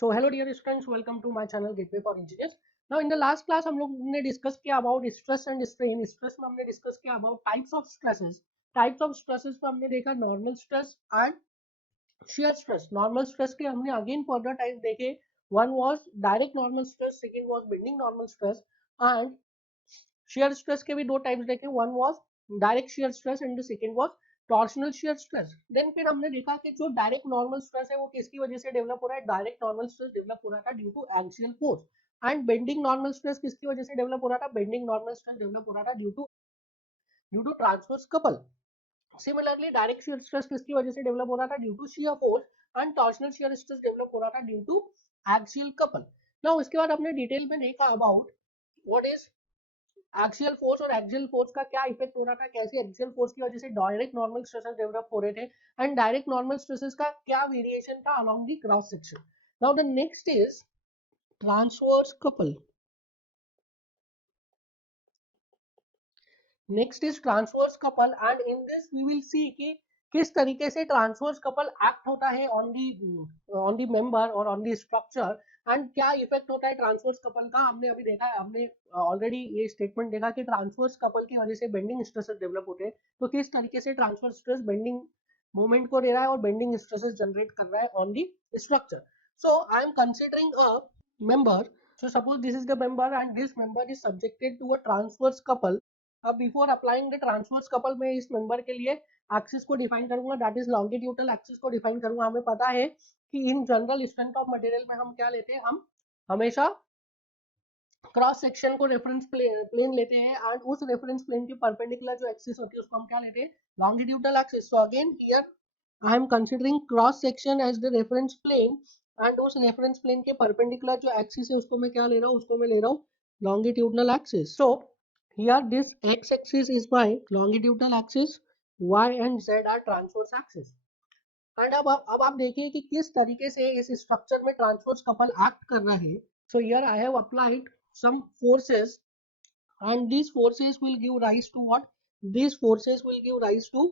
So hello dear students, welcome to my channel Gateway for Engineers. Now in the last class हम लोग ने discuss किया about stress and strain. Stress में हमने discuss किया about types of stresses. Types of stresses में हमने देखा normal stress and shear stress. Normal stress के हमने अगेन फर्दर टाइप देखे. One was direct normal stress, second was bending normal stress and shear stress के भी दो टाइप्स देखे. One was direct shear stress and the second was torsional shear stress. Then फिर हमने देखा कि जो डायरेक्ट नॉर्मल स्ट्रेस है वो किसकी वजह से डेवलप हो रहा है. डायरेक्ट नॉर्मल स्ट्रेस डेवलप हो रहा था due to axial force. And bending normal stress किसकी वजह से डेवलप हो रहा था. बेंडिंग नॉर्मल स्ट्रेस डेवलप हो रहा था due to transverse couple. Similarly direct shear stress किसकी वजह से डेवलप हो रहा था. Due to shear force. And torsional shear stress develop हो रहा था due to axial couple. Now इसके बाद हमने डिटेल में देखा about what is axial force और एक्सियल फोर्स का क्या इफेक्ट हो रहा था. कैसे एक्सियल फोर्स की वजह से डायरेक्ट नॉर्मल स्ट्रेसेस डेवलप हो रहे थे एंड डायरेक्ट नॉर्मल स्ट्रेसेस का क्या वेरिएशन था along the cross section. Now the next is transverse couple. Next is transverse couple and in this we will see कि किस तरीके से ट्रांसवर्स कपल एक्ट होता है ऑन दी मेंबर और ऑन दी स्ट्रक्चर एंड क्या effect होता है ट्रांसवर्स कपल का. हमने अभी देखा है, हमने ऑलरेडी ये स्टेटमेंट देखा कि ट्रांसवर्स कपल की वजह से बेंडिंग स्ट्रेसेस डेवलप होते हैं. तो किस तरीके से ट्रांसवर्स स्ट्रेस बेंडिंग मूवमेंट को दे रहा है और बेंडिंग स्ट्रेसेस जनरेट कर रहा है on the structure. So I am considering a member. So suppose this is the member and this member is subjected to a transverse couple. अब before applying the transverse couple में इस member के लिए axis को define करूंगा, that is longitudinal axis को define करूंगा. हमें पता है कि in general strength of material में हम क्या लेते हैं, हम हमेशा क्रॉस सेक्शन को रेफरेंस प्लेन लेते हैं एंड उस रेफरेंस प्लेन के परपेंडिकुलर जो एक्सिस होती है उसको हम क्या लेते हैं, longitudinal axis. So again here I am considering cross section as the reference plane and उस रेफरेंस प्लेन के परपेंडिकुलर जो एक्सिस है उसको मैं क्या ले रहा हूँ, उसको मैं ले रहा हूँ longitudinal axis. So here this x axis is my longitudinal axis, y and z are transverse axis. And अब आप देखिए कि किस तरीके से इस स्ट्रक्चर में ट्रांसवर्स कपल एक्ट कर रहा है. So here I have applied some forces and these forces will give rise to what, these forces will give rise to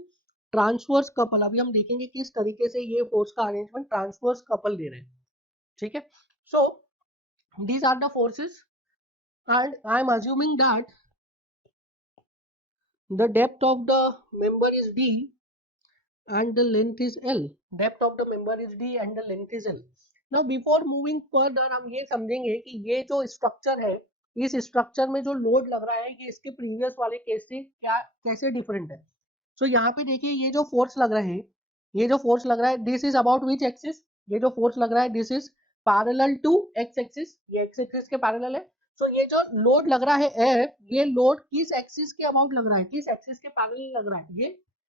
transverse couple. अभी हम देखेंगे किस तरीके से ये फोर्स का अरेंजमेंट ट्रांसवर्स कपल दे रहे हैं. ठीक है. सो these are the forces and I am assuming that the depth of the member is d and the length is L. Depth of the member is d and the length is L. Now before moving further हम ये समझेंगे कि ये जो structure है, इस structure में जो लोड लग रहा है ये इसके प्रीवियस वाले केस से क्या कैसे डिफरेंट है. सो यहाँ पे देखिए ये जो फोर्स लग रहा है, ये जो फोर्स लग रहा है this is about which axis. ये जो फोर्स लग रहा है this is parallel to x axis, ये एक्स एक्सिस के पैरेलल है. सो ये जो लोड लग रहा है F, ये लोड किस एक्सिस के अबाउट लग रहा है, किस एक्सिस के पैरेलल लग रहा है, ये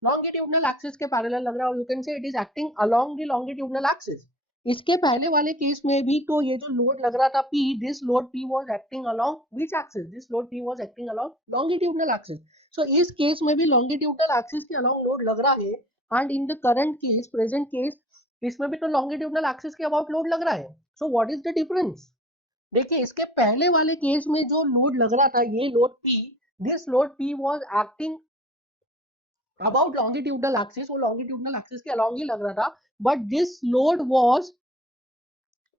लॉन्गिट्यूडनल एक्सिस के पैरेलल लग रहा है और यू कैन से it is acting along the longitudinal axis. इसके पहले वाले केस में भी तो ये जो लोड लग रहा था P, this load P was acting along which axis, this load P was acting along longitudinal axis. So इस केस में भी लॉन्गिट्यूडनल एक्सिस के अलोंग लोड लग रहा है and in the current case, present case, इसमें भी तो लॉन्गिट्यूडनल एक्सिस के अबाउट लोड लग रहा है. So what is the difference. देखिए इसके पहले वाले केस में जो लोड लग रहा था ये load P, this load P was acting about longitudinal axis, वो लॉन्गिट्यूडनल एक्सिस के अलोंग ही लग रहा था, but this load was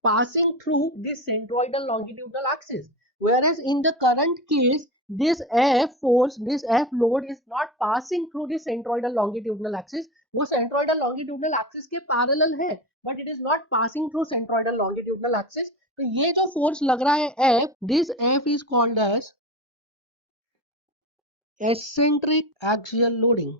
passing through this centroidal longitudinal axis, whereas in the current case this F force, this F load is not passing through the centroidal longitudinal axis. वो centroidal longitudinal axis के parallel है but it is not passing through centroidal longitudinal axis. तो ये जो force लग रहा है F, this F is called as eccentric axial loading.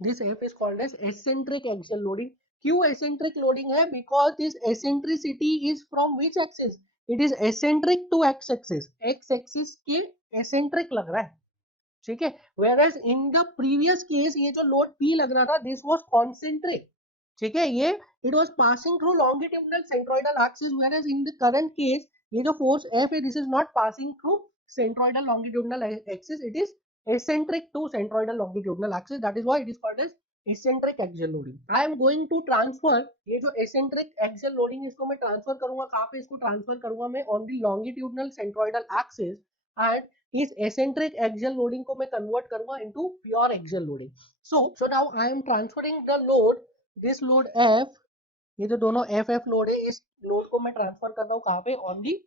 This F is called as eccentric axial loading. क्यों eccentric loading है, because this eccentricity is from which axis, it is eccentric to x axis, x axis के eccentric लग रहा है. ठीक है. whereas in the previous case ये जो load P लग रहा था this was concentric. ठीक है, ये it was passing through longitudinal centroidal axis, whereas in the current case ये जो force F है this is not passing through centroidal longitudinal axis, it is eccentric to centroidal longitudinal axis. That is why it is called as eccentric axial loading. I am going to transfer ये जो eccentric axial loading इसको मैं transfer करूंगा कहाँ पे, इसको transfer करूंगा मैं on the longitudinal centroidal axis and इस eccentric axial loading को मैं कन्वर्ट करूंगा into pure axial loading. So now I am transferring the load, this load F ये जो दोनों एफ एफ लोड है, इस लोड को मैं ट्रांसफर कर रहा हूँ कहाँ पे, on the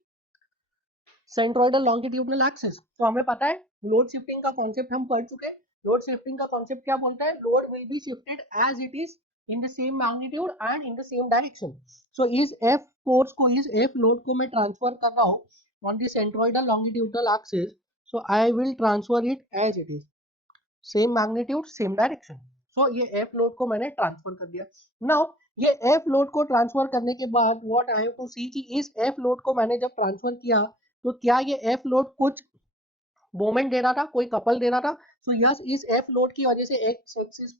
centroidal longitudinal axis. तो हमें पता है लोड शिफ्टिंग का कॉन्सेप्ट हम पढ़ चुके हैं। लोड शिफ्टिंग का कॉन्सेप्ट क्या बोलता है, load will be shifted as it is in the same magnitude and in the same direction. So इस एफ फोर्स को, इस एफ लोड को मैं ट्रांसफर कर रहा हूँ on the centroidal longitudinal axis, so I will transfer it as it is, same magnitude same direction. So ये F load को मैंने ट्रांसफर कर दिया। नाउ ये एफ लोड को ट्रांसफर करने के बाद व्हाट आई हैव टू सी कि इस एफ लोड को मैंने जब ट्रांसफर किया तो क्या ये एफ लोड कुछ मोमेंट दे रहा था, कोई कपल दे रहा था। सो यस, इस एफ लोड की वजह से एक्स एक्सिस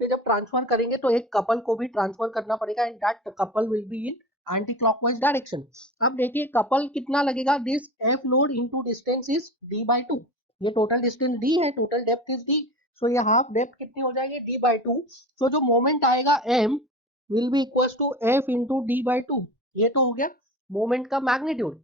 पे जब ट्रांसफर करेंगे तो एक कपल को भी ट्रांसफर करना पड़ेगा and that couple will be in anti clockwise direction. अब देखिए कपल कितना लगेगा, this F load into distance is d by 2। ये टोटल डिस्टेंस d है, टोटल डेप्थ इज d। सो ये हाफ डेप्थ कितनी हो जाएगी, d by 2। सो जो मोमेंट आएगा m will be equal to f into d by 2। ये तो हो गया मोमेंट का मैग्नीट्यूड।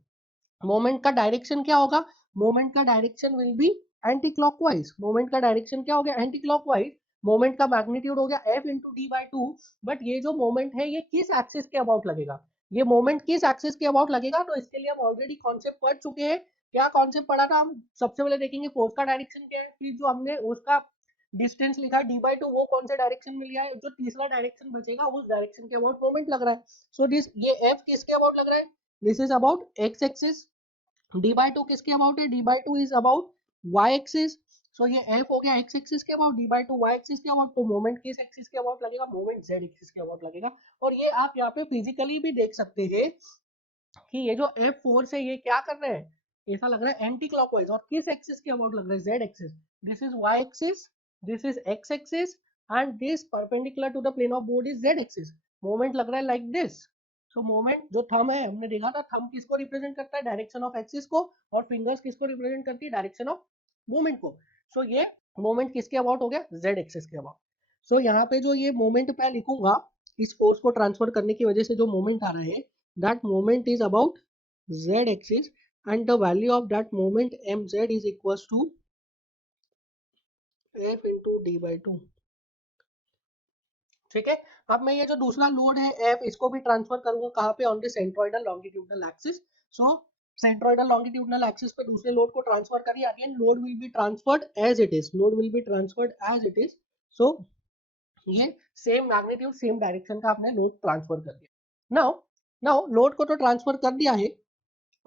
मोमेंट का डायरेक्शन क्या होगा, मोमेंट का direction will B anti clockwise. Moment का डायरेक्शन क्या हो गया, एंटी क्लॉकवाइज। मोमेंट का मैग्नीट्यूड हो गया f into D by to. But ये जो मोमेंट है ये किस एक्सिस के अबाउट लगेगा, ये मोमेंट किस एक्सिस के अबाउट लगेगा, तो इसके लिए हम ऑलरेडी कॉन्सेप्ट पढ़ चुके हैं। क्या कॉन्सेप्ट पढ़ा था हम, सबसे पहले देखेंगे फोर्स का डायरेक्शन क्या है, फिर जो हमने उसका डिस्टेंस लिखा है डी बाई टू, वो कौन से डायरेक्शन में लिया है, जो तीसरा डायरेक्शन बचेगा उस डायरेक्शन के अबाउट मोमेंट लग रहा है। सो दिस ये f किसके अबाउट लग रहा है, this is about x axis. d by 2 किसके अबाउट है, d by 2 is about y axis. So ये f हो गया x एक्सिस के about, d by 2 y axis के अबाउट। तो मोमेंट किस एक्सिस के अबाउट लगेगा, मोमेंट z एक्सिस के अबाउट लगेगा। और ये आप यहाँ पे फिजिकली भी देख सकते हैं कि ये जो f फोर्स है ये क्या कर रहे हैं, ऐसा लग रहा है एंटी क्लॉकवाइज। और किस एक्सिस के अबाउट लग रहा है, z axis. This is y axis, this is x axis and this perpendicular to the plane of board is z axis. Moment लग रहा है लाइक दिस। सो मोमेंट जो थंब है, हमने देखा था थंब किसको रिप्रेजेंट करता है, डायरेक्शन ऑफ एक्सिस को, और फिंगर्स किसको रिप्रेजेंट करती है, डायरेक्शन ऑफ मूवमेंट को। सो ये मोमेंट किसके अबाउट हो गया, z एक्सिस के अबाउट। सो यहाँ पे जो ये मोमेंट मैं लिखूंगा, इस फोर्स को ट्रांसफर करने की वजह से जो मोमेंट आ रहा है, that moment is about z axis and the value of that moment mz is equals to f into d by 2। ठीक है। अब मैं ये जो दूसरा लोड है f, इसको भी ट्रांसफर करूंगा कहाँ पे, on the centroidal longitudinal axis. So centroidal longitudinal axis पे दूसरे लोड को ट्रांसफर करिए, again load will be transferred as it is, load will be transferred as it is. So ये सेम मैग्नीट्यूड सेम डायरेक्शन का आपने load transfer कर दिया। Now now load को तो ट्रांसफर कर दिया है,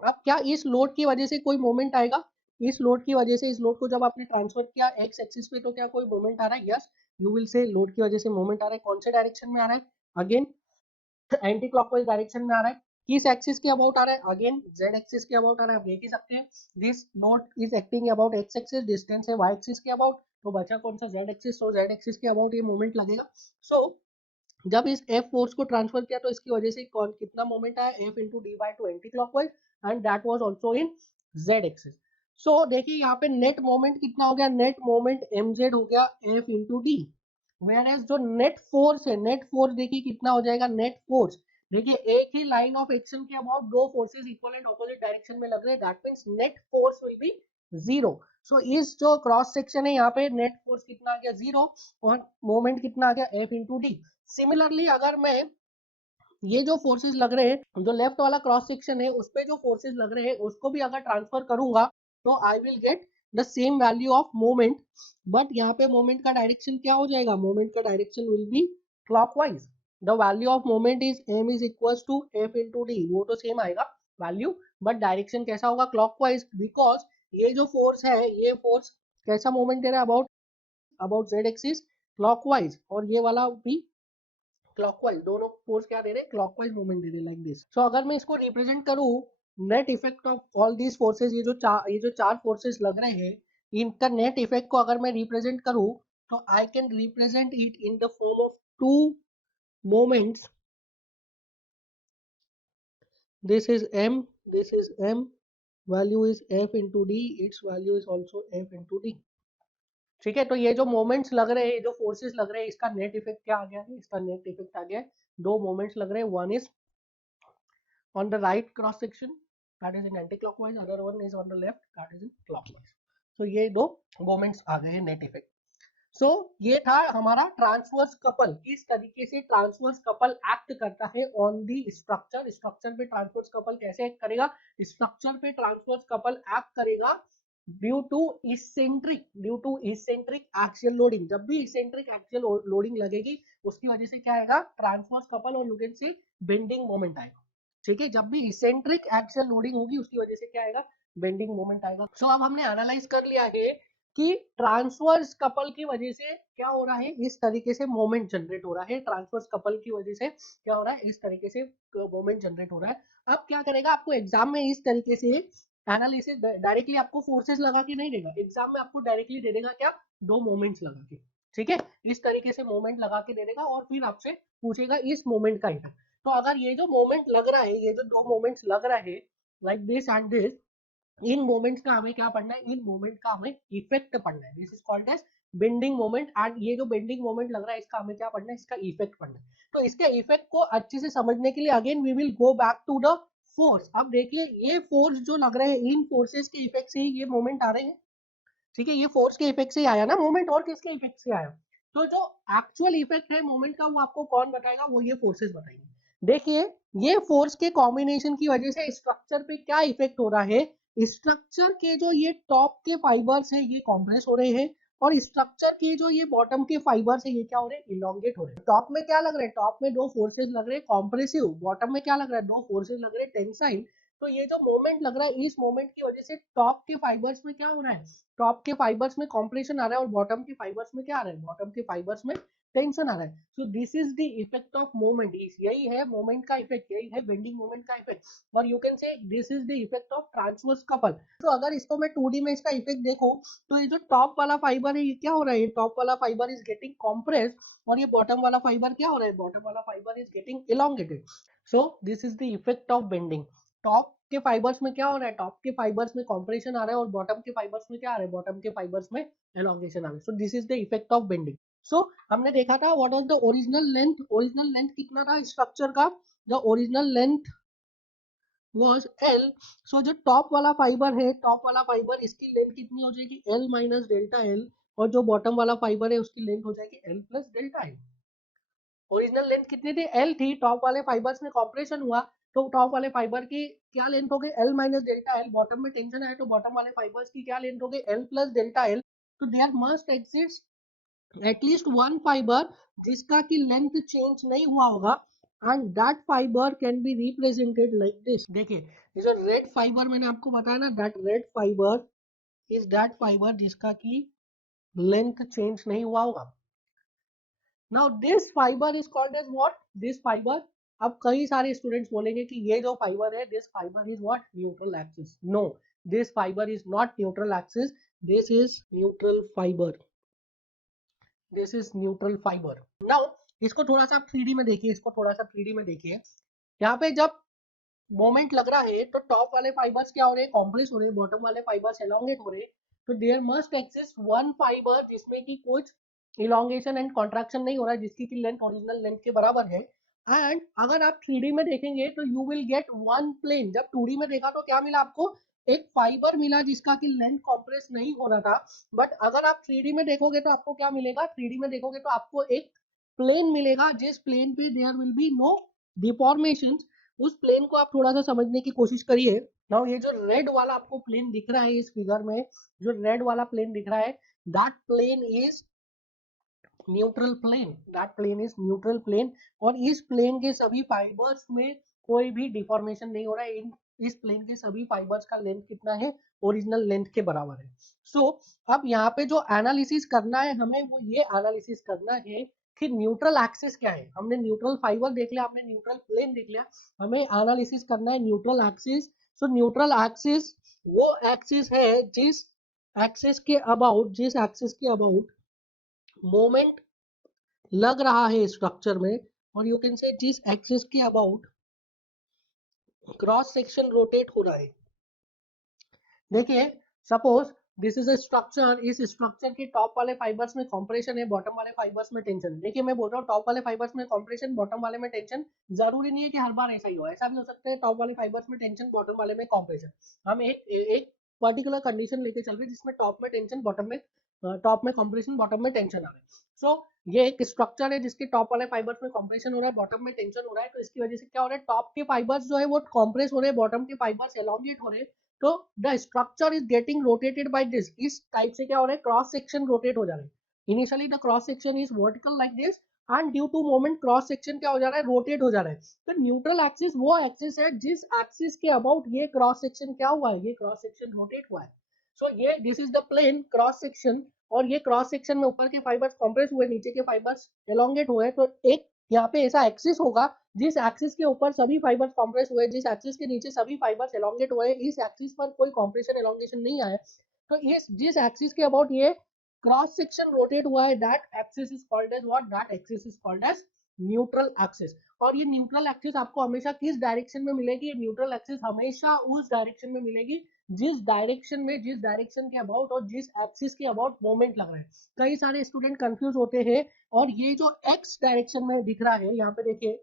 अब क्या इस लोड की वजह से कोई मोमेंट आएगा, इस लोड की वजह से, इस लोड को जब आपने ट्रांसफर किया एक्स एक्सिस पे तो क्या कोई मोमेंट आ रहा है, yes you will say load की वजह से मोमेंट आ रहा है। कौन से डायरेक्शन में आ रहा है, अगेन एंटी क्लॉकवाइज डायरेक्शन में आ रहा है। किस एक्सिस के अबाउट आ रहा है, अगेन जेड एक्सिस के अबाउट आ रहा है, आप देख ही सकते हैं। This load is acting about x axis, distance है वाई एक्सिस के अबाउट, तो बचा कौन सा, जेड एक्सिस। तो जेड एक्सिस के अबाउट ये मोमेंट लगेगा। सो जब इस एफ फोर्स को ट्रांसफर किया तो इसकी वजह से कौन कितना मोमेंट आया, F into D by two anticlockwise and that was also in Z axis. So देखिए यहाँ पे नेट मोमेंट कितना हो गया, नेट मोमेंट mz हो गया एफ इंटू डी। वेयर जो नेट फोर्स है, नेट फोर्स देखिए कितना हो जाएगा, नेट फोर्स देखिए एक ही लाइन ऑफ एक्शन के अबाउट दो forces equal and opposite direction में लग रहे हैं, that means net force will be zero. So इस जो क्रॉस सेक्शन है यहाँ पे नेट फोर्स कितना आ गया, जीरो, और मोमेंट कितना आ गया, एफ इंटू डी। सिमिलरली अगर मैं ये जो फोर्सेस लग रहे हैं, जो लेफ्ट वाला क्रॉस सेक्शन है उस पे जो फोर्सेस लग रहे हैं उसको भी अगर ट्रांसफर करूंगा तो I will get the same value of moment. But यहाँ पे मोमेंट का डायरेक्शन क्या हो जाएगा, मोमेंट का direction will be clockwise. The value of moment is m is equal to f into d, वो तो सेम आएगा वैल्यू, बट डायरेक्शन कैसा होगा, क्लॉकवाइज। बिकॉज ये जो फोर्स है, ये फोर्स कैसा मोमेंट दे रहा है, about about z axis clockwise, और ये वाला भी क्लॉकवाइज, दोनों फोर्स क्या दे रहे हैं, क्लॉकवाइज मूवमेंट दे रहे हैं लाइक दिस। सो अगर मैं इसको रिप्रेजेंट करूं, net effect of all these forces, ये जो चार फोर्सेस लग रहे हैं, इनका नेट इफेक्ट को अगर मैं रिप्रेजेंट करूं तो I can represent it in the form of two moments. This is m, this is m, value is f into d, its value is also f into d। ठीक है, तो ये जो मोमेंट्स लग रहे हैं, जो फोर्सेस लग रहे हैं, इसका नेट इफेक्ट क्या आ गया है, इसका नेट इफेक्ट आ गया है, दो मोमेंट्स लग रहे हैं, one is on the right cross section that is in anti-clockwise, other one is on the left that is in clockwise। so ये दो moments आ गए हैं net effect। सो ये था हमारा ट्रांसवर्स कपल, किस तरीके से ट्रांसवर्स कपल एक्ट करता है ऑन दी स्ट्रक्चर। स्ट्रक्चर पे ट्रांसवर्स कपल कैसे एक्ट करेगा, स्ट्रक्चर पे ट्रांसवर्स कपल एक्ट करेगा due to eccentric axial loading. जब भी इसेंट्रिक एक्सियल लोडिंग लगेगी उसकी वजह से क्या आएगा, ट्रांसवर्स कपल और यू कैन से बेंडिंग मोमेंट आएगा। ठीक है, जब भी इसेंट्रिक एक्सियल लोडिंग होगी उसकी वजह से क्या आएगा, बेंडिंग मोमेंट आएगा। सो अब हमने एनालाइज कर लिया है कि ट्रांसवर्स कपल की वजह से क्या हो रहा है, इस तरीके से मोमेंट जनरेट हो रहा है। ट्रांसवर्स कपल की वजह से क्या हो रहा है, इस तरीके से मोमेंट जनरेट हो रहा है। अब क्या करेगा, आपको एग्जाम में इस तरीके से एनालिसिस डायरेक्टली आपको फोर्सेस लगा के नहीं देगा, एग्जाम में आपको डायरेक्टली दे देगा क्या, दो मोमेंट्स लगा के। ठीक है, इस तरीके से मोमेंट लगा के दे देगा और फिर आपसे पूछेगा इस मोमेंट का इफेक्ट। तो अगर ये जो मोमेंट लग रहा है, ये जो दो मोमेंट्स लग रहा है like this and this, in moments का हमें क्या पढ़ना है, इन मोमेंट का हमें इफेक्ट पढ़ना है। This is called as bending moment. And ये जो बेंडिंग मोमेंट लग रहा है इसका हमें क्या पढ़ना है, इसका इफेक्ट पढ़ना है। तो इसके इफेक्ट को अच्छे से समझने के लिए again we will go back to the force. अब देखिए ये फोर्स जो लग रहे हैं, इन फोर्सेस के इफेक्ट से ही ये मोमेंट आ रहे हैं। ठीक है, ये फोर्स के इफेक्ट से ही आया ना मोमेंट, और किसके इफेक्ट से आया। तो जो एक्चुअल इफेक्ट है मोमेंट का वो आपको कौन बताएगा, वो ये फोर्सेस बताएंगे। देखिए ये फोर्स के कॉम्बिनेशन की वजह से स्ट्रक्चर पे क्या इफेक्ट हो रहा है, स्ट्रक्चर के जो ये टॉप के फाइबर्स है ये कॉम्प्रेस हो रहे हैं, और स्ट्रक्चर के जो ये बॉटम के फाइबर्स है ये क्या हो रहे हैं, इलोंगेट हो रहे हैं। टॉप में क्या लग रहा है, टॉप में दो फोर्सेस लग रहे हैं कॉम्प्रेसिव, बॉटम में क्या लग रहा है, दो फोर्सेस लग रहे हैं टेंसाइल। तो ये जो मोमेंट लग रहा है, इस मोमेंट की वजह से टॉप के फाइबर्स में क्या हो रहा है, टॉप के फाइबर्स में कॉम्प्रेशन आ रहा है, और बॉटम के फाइबर्स में क्या आ रहा है, बॉटम के फाइबर्स में टेंशन आ रहा है। So this is the effect of moment, यही है मोमेंट का इफेक्ट, यही है बेंडिंग मोमेंट का इफेक्ट। और यू कैन से this is the effect of transverse couple. तो अगर इसको मैं 2D में इसका इफेक्ट देखूं, तो ये जो टॉप वाला फाइबर है ये क्या हो रहा है, टॉप वाला फाइबर इज गेटिंग कॉम्प्रेस्ड, और ये बॉटम वाला फाइबर क्या हो रहा है, बॉटम वाला fibre is getting elongated. So this is the effect of bending. Top के फाइबर्स में क्या हो रहा है, टॉप के फाइबर्स में कॉम्प्रेशन आ रहा है, और बॉटम के फाइबर्स में क्या आ रहा है, बॉटम के फाइबर्स में एलोंगेशन आ रहा है। So this is the effect of bending. So हमने देखा था what was the original length, original length कितना था स्ट्रक्चर का, the original length was L। So जो टॉप वाला फाइबर है, टॉप वाला फाइबर इसकी लेंथ कितनी हो जाएगी, L माइनस डेल्टा L, और जो बॉटम वाला फाइबर है उसकी लेंथ हो जाएगी L plus delta L। Original length कितनी थी, L थी, टॉप वाले फाइबर्स में कॉम्प्रेशन हुआ तो टॉप वाले फाइबर की क्या लेंथ हो गई, L minus delta L। Bottom में टेंशन आया तो बॉटम वाले फाइबर्स की क्या लेंथ हो गई, L प्लस डेल्टा L। तो there must exist at least one fibre जिसका की लेंथ चेंज नहीं हुआ होगा, and that fibre can be represented like this. देखिए ये जो रेड फाइबर मैंने आपको बताया ना, that red fibre is that fibre जिसका की लेंथ चेंज नहीं हुआ होगा। Now this fibre is called as what, this fibre. अब कई सारे स्टूडेंट्स बोलेंगे कि ये जो फाइबर है, this fibre is what, neutral axis. No, this fibre is not neutral axis, this is neutral fibre, this is neutral fibre. Now इसको थोड़ा सा 3D में देखिए, इसको थोड़ा सा 3D में देखिए। यहाँ पे जब मोमेंट लग रहा है तो टॉप वाले फाइबर्स क्या हो रहे हैं, कॉम्प्रेस हो रहे हैं, बॉटम वाले फाइबर्स एलोंगेट हो रहे हैं। तो there must exist one fibre जिसमें कि कुछ इलोंगेशन एंड कॉन्ट्रैक्शन नहीं हो रहा है, जिसकी की लेंथ ओरिजिनल लेंथ के बराबर है। एंड अगर आप 3D में देखेंगे तो you will get one plane. जब 2D में देखा तो क्या मिला आपको, एक फाइबर मिला जिसका की लेंथ कॉम्प्रेस नहीं हो रहा था। बट अगर आप 3D में देखोगे तो आपको क्या मिलेगा, 3D में देखोगे तो आपको एक प्लेन मिलेगा जिस प्लेन पे there will be no deformation. उस प्लेन को आप थोड़ा सा समझने की कोशिश करिए। नाउ ये जो रेड वाला आपको प्लेन दिख रहा है इस फिगर में, जो रेड वाला प्लेन दिख रहा है, that plane is neutral plane, that plane is neutral plane. और इस प्लेन के सभी फाइबर्स में कोई भी डिफॉर्मेशन नहीं हो रहा है। इस प्लेन के सभी फाइबर्स का लेंथ कितना है, ओरिजिनल लेंथ के बराबर है। सो अब यहाँ पे जो एनालिसिस करना है हमें, वो ये एनालिसिस करना है कि न्यूट्रल एक्सिस क्या है। हमने न्यूट्रल फाइबर देख लिया, हमने न्यूट्रल प्लेन देख लिया, हमें एनालिसिस करना है न्यूट्रल एक्सिस। सो न्यूट्रल एक्सिस वो एक्सिस है जिस एक्सिस के अबाउट, जिस एक्सिस के अबाउट मोमेंट लग रहा है स्ट्रक्चर में, और यू कैन से जिस एक्सिस के अबाउट क्रॉस सेक्शन रोटेट हो रहा है। देखिए suppose this is a structure, इस स्ट्रक्चर के टॉप वाले फाइबर्स में कंप्रेशन है, बॉटम वाले फाइबर्स में टेंशन है। देखिए मैं बोल रहा हूँ टॉप वाले फाइबर्स में कंप्रेशन, बॉटम वाले में टेंशन। जरूरी नहीं है कि हर बार ऐसा ही हो, ऐसा भी हो सकता है टॉप वाले फाइबर्स में टेंशन, बॉटम वाले में कंप्रेशन। हम एक पर्टिकुलर कंडीशन लेके चल रहे हैं जिसमें टॉप में टेंशन, बॉटम में टॉप में कंप्रेशन, बॉटम में टेंशन आ रहा है। सो ये एक स्ट्रक्चर है जिसके टॉप वाले फाइबर्स में कंप्रेशन हो रहा है, बॉटम में टेंशन हो रहा है। तो इसकी वजह से क्या हो रहा है, टॉप के फाइबर्स जो है वो कंप्रेस हो रहे हैं, बॉटम के फाइबर्स एलोंगेट हो रहे हैं। तो the structure is getting rotated by this, इस टाइप से क्या हो रहा है, क्रॉस सेक्शन रोटेट हो जा रहा है। Initially the cross section is vertical like this and due to moment cross section क्या हो जा रहा है, रोटेट हो जा रहा है। तो न्यूट्रल एक्सिस वो एक्सिस है जिस एक्सिस के अबाउट ये क्रॉस सेक्शन क्या हुआ है, ये क्रॉस सेक्शन रोटेट हुआ है। सो ये this is the plane cross section, और ये क्रॉस सेक्शन में ऊपर के फाइबर्स कंप्रेस हुए, नीचे के फाइबर्स एलोंगेट हुए। तो एक यहाँ पे ऐसा एक्सिस होगा जिस एक्सिस के ऊपर सभी फाइबर्स कंप्रेस हुए, जिस एक्सिस के नीचे सभी फाइबर्स एलोंगेट हुए, इस एक्सिस पर कोई कंप्रेशन एलोंगेशन नहीं आया। तो इस जिस एक्सिस के अबाउट ये क्रॉस सेक्शन रोटेट हुआ है, that axis is called as what, that axis is called as neutral axis. और ये न्यूट्रल एक्सिस आपको हमेशा किस डायरेक्शन में मिलेगी, न्यूट्रल एक्सिस हमेशा उस डायरेक्शन में मिलेगी जिस डायरेक्शन के अबाउट और जिस एक्सिस के अबाउट मोमेंट लग रहा है। कई सारे स्टूडेंट कंफ्यूज होते हैं, और ये जो एक्स डायरेक्शन में दिख रहा है यहाँ पे देखिए,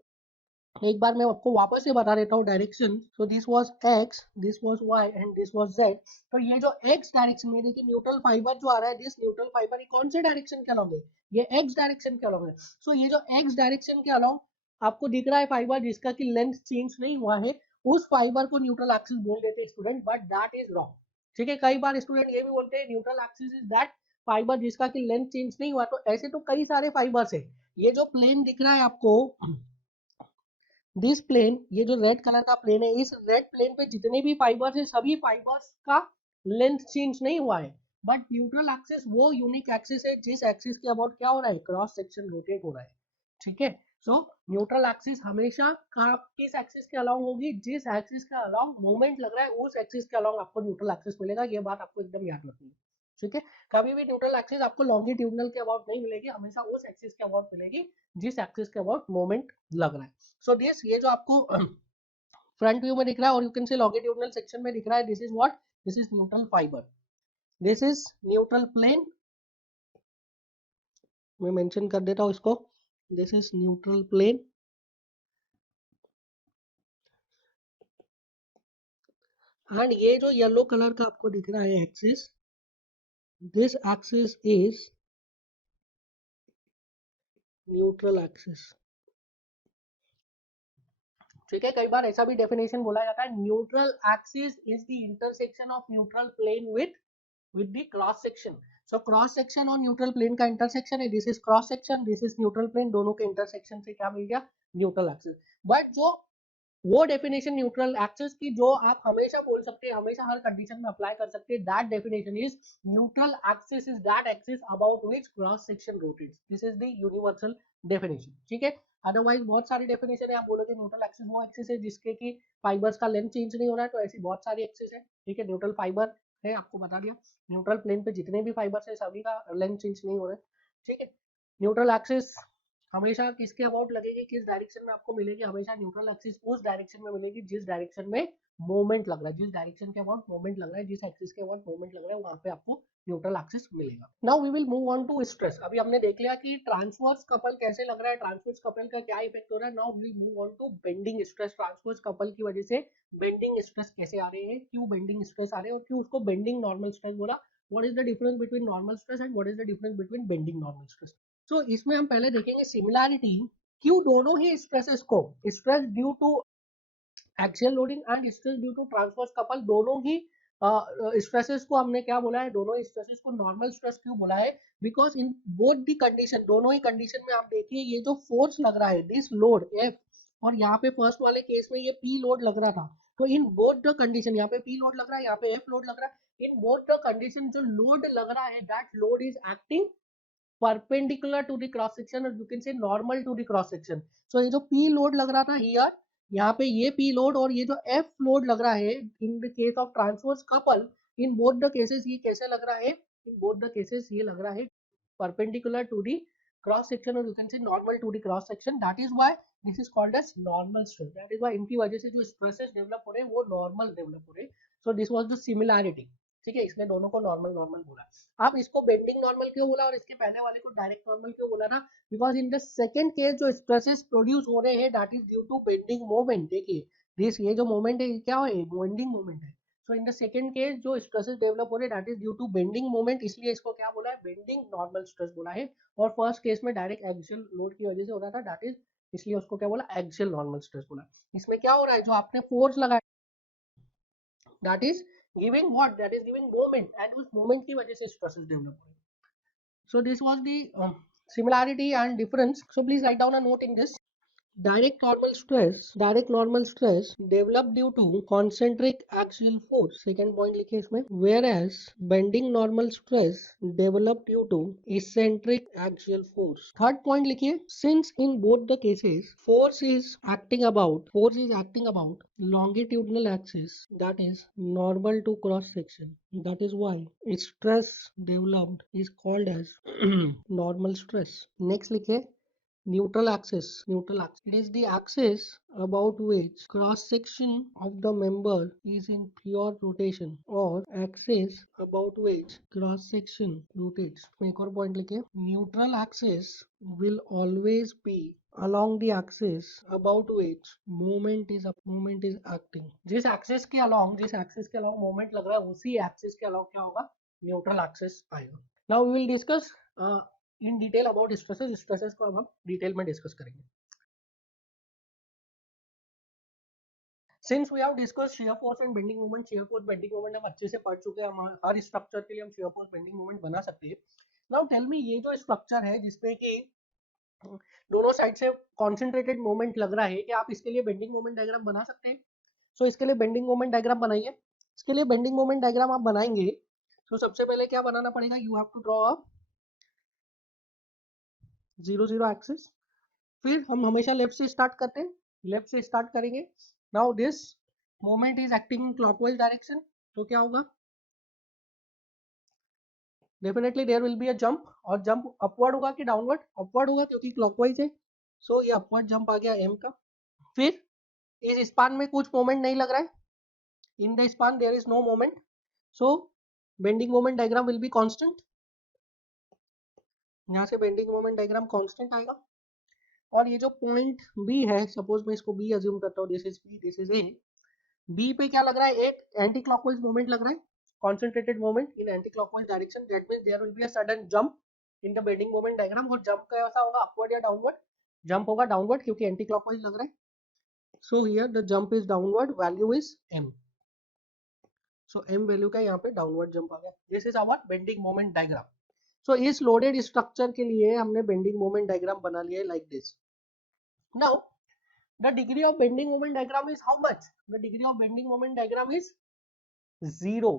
एक बार मैं आपको वापस से बता देता हूँ direction. So this was X, this was Y and this was Z. तो ये जो एक्स डायरेक्शन में देखिए न्यूट्रल फाइबर जो आ रहा है, दिस न्यूट्रल फाइबर कौन से डायरेक्शन के अलोंग है, ये एक्स डायरेक्शन के अलोंग है। सो ये जो एक्स डायरेक्शन के अलोंग आपको दिख रहा है फाइबर जिसका कि लेंथ चेंज नहीं हुआ है, उस फाइबर को न्यूट्रल एक्सिस बोल देते हैं student, but that is wrong. ठीक है, कई बार स्टूडेंट ये भी बोलते हैं neutral axis is that fibre जिसका कि लेंथ चेंज नहीं हुआ। तो ऐसे तो कई सारे फाइबर्स है। ये जो प्लेन दिख रहा है आपको, दिस प्लेन, ये जो रेड कलर का प्लेन है, इस रेड प्लेन पे जितने भी फाइबर्स है सभी फाइबर्स का लेंथ चेंज नहीं हुआ है। बट न्यूट्रल एक्सिस वो यूनिक एक्सिस है जिस एक्सिस के अबाउट क्या हो रहा है, क्रॉस सेक्शन रोटेट हो रहा है। ठीक है, सो न्यूट्रल एक्सिस हमेशा किस एक्सिस के अलाउंग होगी, जिस एक्सिस के अलाउंग मोमेंट लग रहा है उस एक्सिस के अलाउंग आपको न्यूट्रल एक्सिस मिलेगा। ये बात आपको एकदम याद रखनी है। ठीक है, कभी भी न्यूट्रल एक्सिस आपको लॉन्गिट्यूडनल के अबाउट नहीं मिलेगी, हमेशा उस एक्सिस के अबाउट मिलेगी जिस एक्सिस के अबाउट मोमेंट लग रहा है। सो दिस, ये जो आपको फ्रंट व्यू में दिख रहा है और you can say longitudinal section में दिख रहा है, this is what, this is neutral fibre, this is neutral plane. मैं मेंशन कर देता हूँ इसको, this is neutral plane and ये जो येलो कलर का आपको दिख रहा है axis, this axis is neutral axis. ठीक है, कई बार ऐसा भी डेफिनेशन बोला जाता है, neutral axis is the intersection of neutral plane with the cross section। so cross section और न्यूट्रल प्लेन का इंटरसेक्शन है, this is cross section, this is neutral plane, दोनों के इंटरसेक्शन से क्या मिल गया, न्यूट्रल एक्सिस। बट जो वो डेफिनेशन न्यूट्रल एक्सिस की जो आप हमेशा बोल सकते हैं, हमेशा हर कंडीशन में अप्लाई कर सकते हैं, that definition is neutral axis is that axis about which cross section rotates, this is the universal definition. ठीक है, अदरवाइज बहुत सारी डेफिनेशन है, आप बोलोगे न्यूट्रल एक्सिस वो एक्सिस है जिसके की फाइबर्स का लेंथ चेंज नहीं हो रहा है, तो ऐसी बहुत सारी एक्सिस है। ठीक है, न्यूट्रल फाइबर है, आपको बता दिया, न्यूट्रल प्लेन पे जितने भी फाइबर्स है सभी का लेंथ चेंज नहीं हो रहा है। ठीक है, न्यूट्रल एक्सिस हमेशा किसके अबाउट लगेगी, किस डायरेक्शन में आपको मिलेगी, हमेशा न्यूट्रल एक्सिस उस डायरेक्शन में मिलेगी जिस डायरेक्शन में मोमेंट लग रहा है, जिस डायरेक्शन के अबाउट मोमेंट लग रहा है, जिस एक्सिस के अबाउट मोमेंट लग रहा है, वहां पे आपको न्यूट्रल एक्सिस मिलेगा। Now we will move on to stress. अभी हमने देख लिया कि ट्रांसवर्स कपल कैसे लग रहा है, ट्रांसवर्स कपल का क्या इफेक्ट हो रहा है। Now we will move on to bending stress. Transverse couple की वजह से बेंडिंग स्ट्रेस कैसे आ रहे हैं, क्यों बेंडिंग स्ट्रेस आ रहे हैं, और क्यों उसको बेंडिंग नॉर्मल स्ट्रेस बोला, what is the difference between normal stress and what is the difference between bending normal stress. So इसमें हम पहले देखेंगे सिमिलैरिटी, क्यों दोनों ही स्ट्रेसेस को, stress due to axial loading and stress due to transverse couple, दोनों ही स्ट्रेसेस को हमने क्या बोला है, दोनों स्ट्रेसेस को नॉर्मल स्ट्रेस क्यों बोला है, because in both the condition, दोनों ही कंडीशन में आप देखिए ये जो फोर्स लग रहा है, दिस लोड एफ, और यहाँ पे फर्स्ट वाले केस में ये पी लोड लग रहा था, तो इन बोथ द कंडीशन, यहाँ पे पी लोड लग रहा है, यहाँ पे एफ लोड लग रहा है, इन बोथ द कंडीशन जो लोड लग रहा है, that load is acting perpendicular to the cross section, or you can say normal to the cross section। so ये जो P लोड लग रहा था here, यहाँ पे ये P लोड और ये जो F लोड लग रहा है in the case of transverse couple, in both the cases ये कैसे लग रहा है, in both the cases ये लग रहा है perpendicular to the cross section, or you can say normal to the cross section, that is why this is called as normal stress, that is why इनकी वजह से जो stresses develop हो रहे हैं वो normal develop हो रहे हैं। so this was the similarity। ठीक है, इसमें दोनों को नॉर्मल नॉर्मल बोला। अब इसको बेंडिंग नॉर्मल क्यों बोला और इसके पहले वाले को डायरेक्ट नॉर्मल क्यों बोला ना, because in the second case जो स्ट्रेसेस प्रोड्यूस हो रहे हैं that is due to bending moment. देखिए दिस, ये जो मोमेंट है क्या है, बेंडिंग मोमेंट है। So in the second case जो स्ट्रेसेस डेवलप हो रहे that is due to bending moment, इसलिए इसको क्या बोला है, बेंडिंग नॉर्मल स्ट्रेस बोला है। और फर्स्ट केस में डायरेक्ट एक्सियल लोड की वजह से हो रहा था, दैट इज इसलिए उसको क्या बोला, एक्सियल नॉर्मल स्ट्रेस बोला। इसमें क्या हो रहा है, जो आपने फोर्स लगाया that is giving what, that is giving moment, and उस मोमेंट की वजह से स्ट्रेसेस डेवलप हो रहे हैं। So this was the similarity and difference. So please write down a note in this. Direct normal stress developed due to concentric axial force. Second point लिखे इसमें. Whereas bending normal stress developed due to eccentric axial force. Third point लिखिए. Since in both the cases force is acting about longitudinal axis, that is normal to cross section. That is why stress developed is called as normal stress. Next लिखिए. Neutral axis. It is the axis about which cross section of the member is in pure rotation, or axis about which cross section rotates. एक और point लिखे. Neutral axis will always be along the axis about which movement is acting. जिस axis के along movement लग रहा है, उसी axis के along क्या होगा, neutral axis आएगा. Now we will discuss in detail about stresses को अब हम डिटेल में डिस्कस करेंगे. Since we have discuss shear force and bending moment, shear force bending moment हम अच्छे से पढ़ चुके हैं. हम हर स्ट्रक्चर के लिए हम शियर फोर्स बेंडिंग मोमेंट बना सकते हैं. नाउ टेल मी, ये जो स्ट्रक्चर है जिसपे कि दोनों साइड से कॉन्सेंट्रेटेड मोमेंट लग रहा है, कि आप इसके लिए बेंडिंग मोमेंट डायग्राम बना सकते हैं. सो इसके लिए बेंडिंग मोमेंट डायग्राम बनाइए. इसके लिए बेंडिंग मोमेंट डायग्राम आप बनाएंगे तो सबसे पहले क्या बनाना पड़ेगा, you have to draw a 0 0 axis. फिर हम हमेशा लेफ्ट से स्टार्ट करते हैं, लेफ्ट से स्टार्ट करेंगे. Now this moment is acting in clockwise direction, तो क्या होगा, definitely there will be a jump. और जंप अपवर्ड होगा कि डाउनवर्ड, अपवर्ड होगा क्योंकि क्लॉकवाइज है. सो ये अपवर्ड जंप आ गया एम का. फिर इस स्पान में कुछ मोमेंट नहीं लग रहा है, in the span there is no moment, so bending moment diagram will be constant. यहाँ से बेंडिंग मोमेंट डायग्राम कांस्टेंट आएगा. और ये जो पॉइंट बी है, सपोज मैं इसको बी अज्यूम करता हूँ, this is B, this is A. B पे क्या लग रहा है, एक एंटी क्लॉकवाइज मूवमेंट लग रहा है, concentrated movement in anti-clockwise direction. That means there will be a sudden jump in the bending moment diagram. और jump कैसा होगा, upward या downward, jump होगा downward क्योंकि anti-clockwise लग रहा है. So here the jump is downward, value is m. So m value का यहाँ पे downward jump आ गया. This is our bending moment diagram. So इस loaded structure के लिए हमने bending moment diagram बना लिया है like this. Now the degree of bending moment diagram is how much? The degree of bending moment diagram is 0.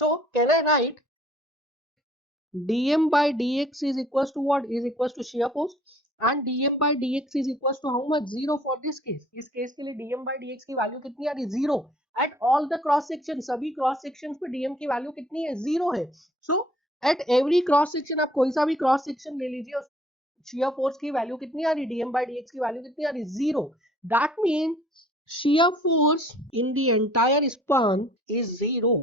So can I write dm by dx is equals to what? Is equals to shear force, and dm by dx is equals to how much? 0 for this case. इस case के लिए dm by dx की value कितनी आ रही है? 0. At all the cross section, सभी cross sections पे dm की वैल्यू कितनी है? 0 है. So at every cross section, आप कोई सा भी क्रॉस सेक्शन ले लीजिए, shear force की वैल्यू कितनी आ रही है? dm by dx की वैल्यू कितनी आ रही है? 0. That means shear force in the entire span is 0.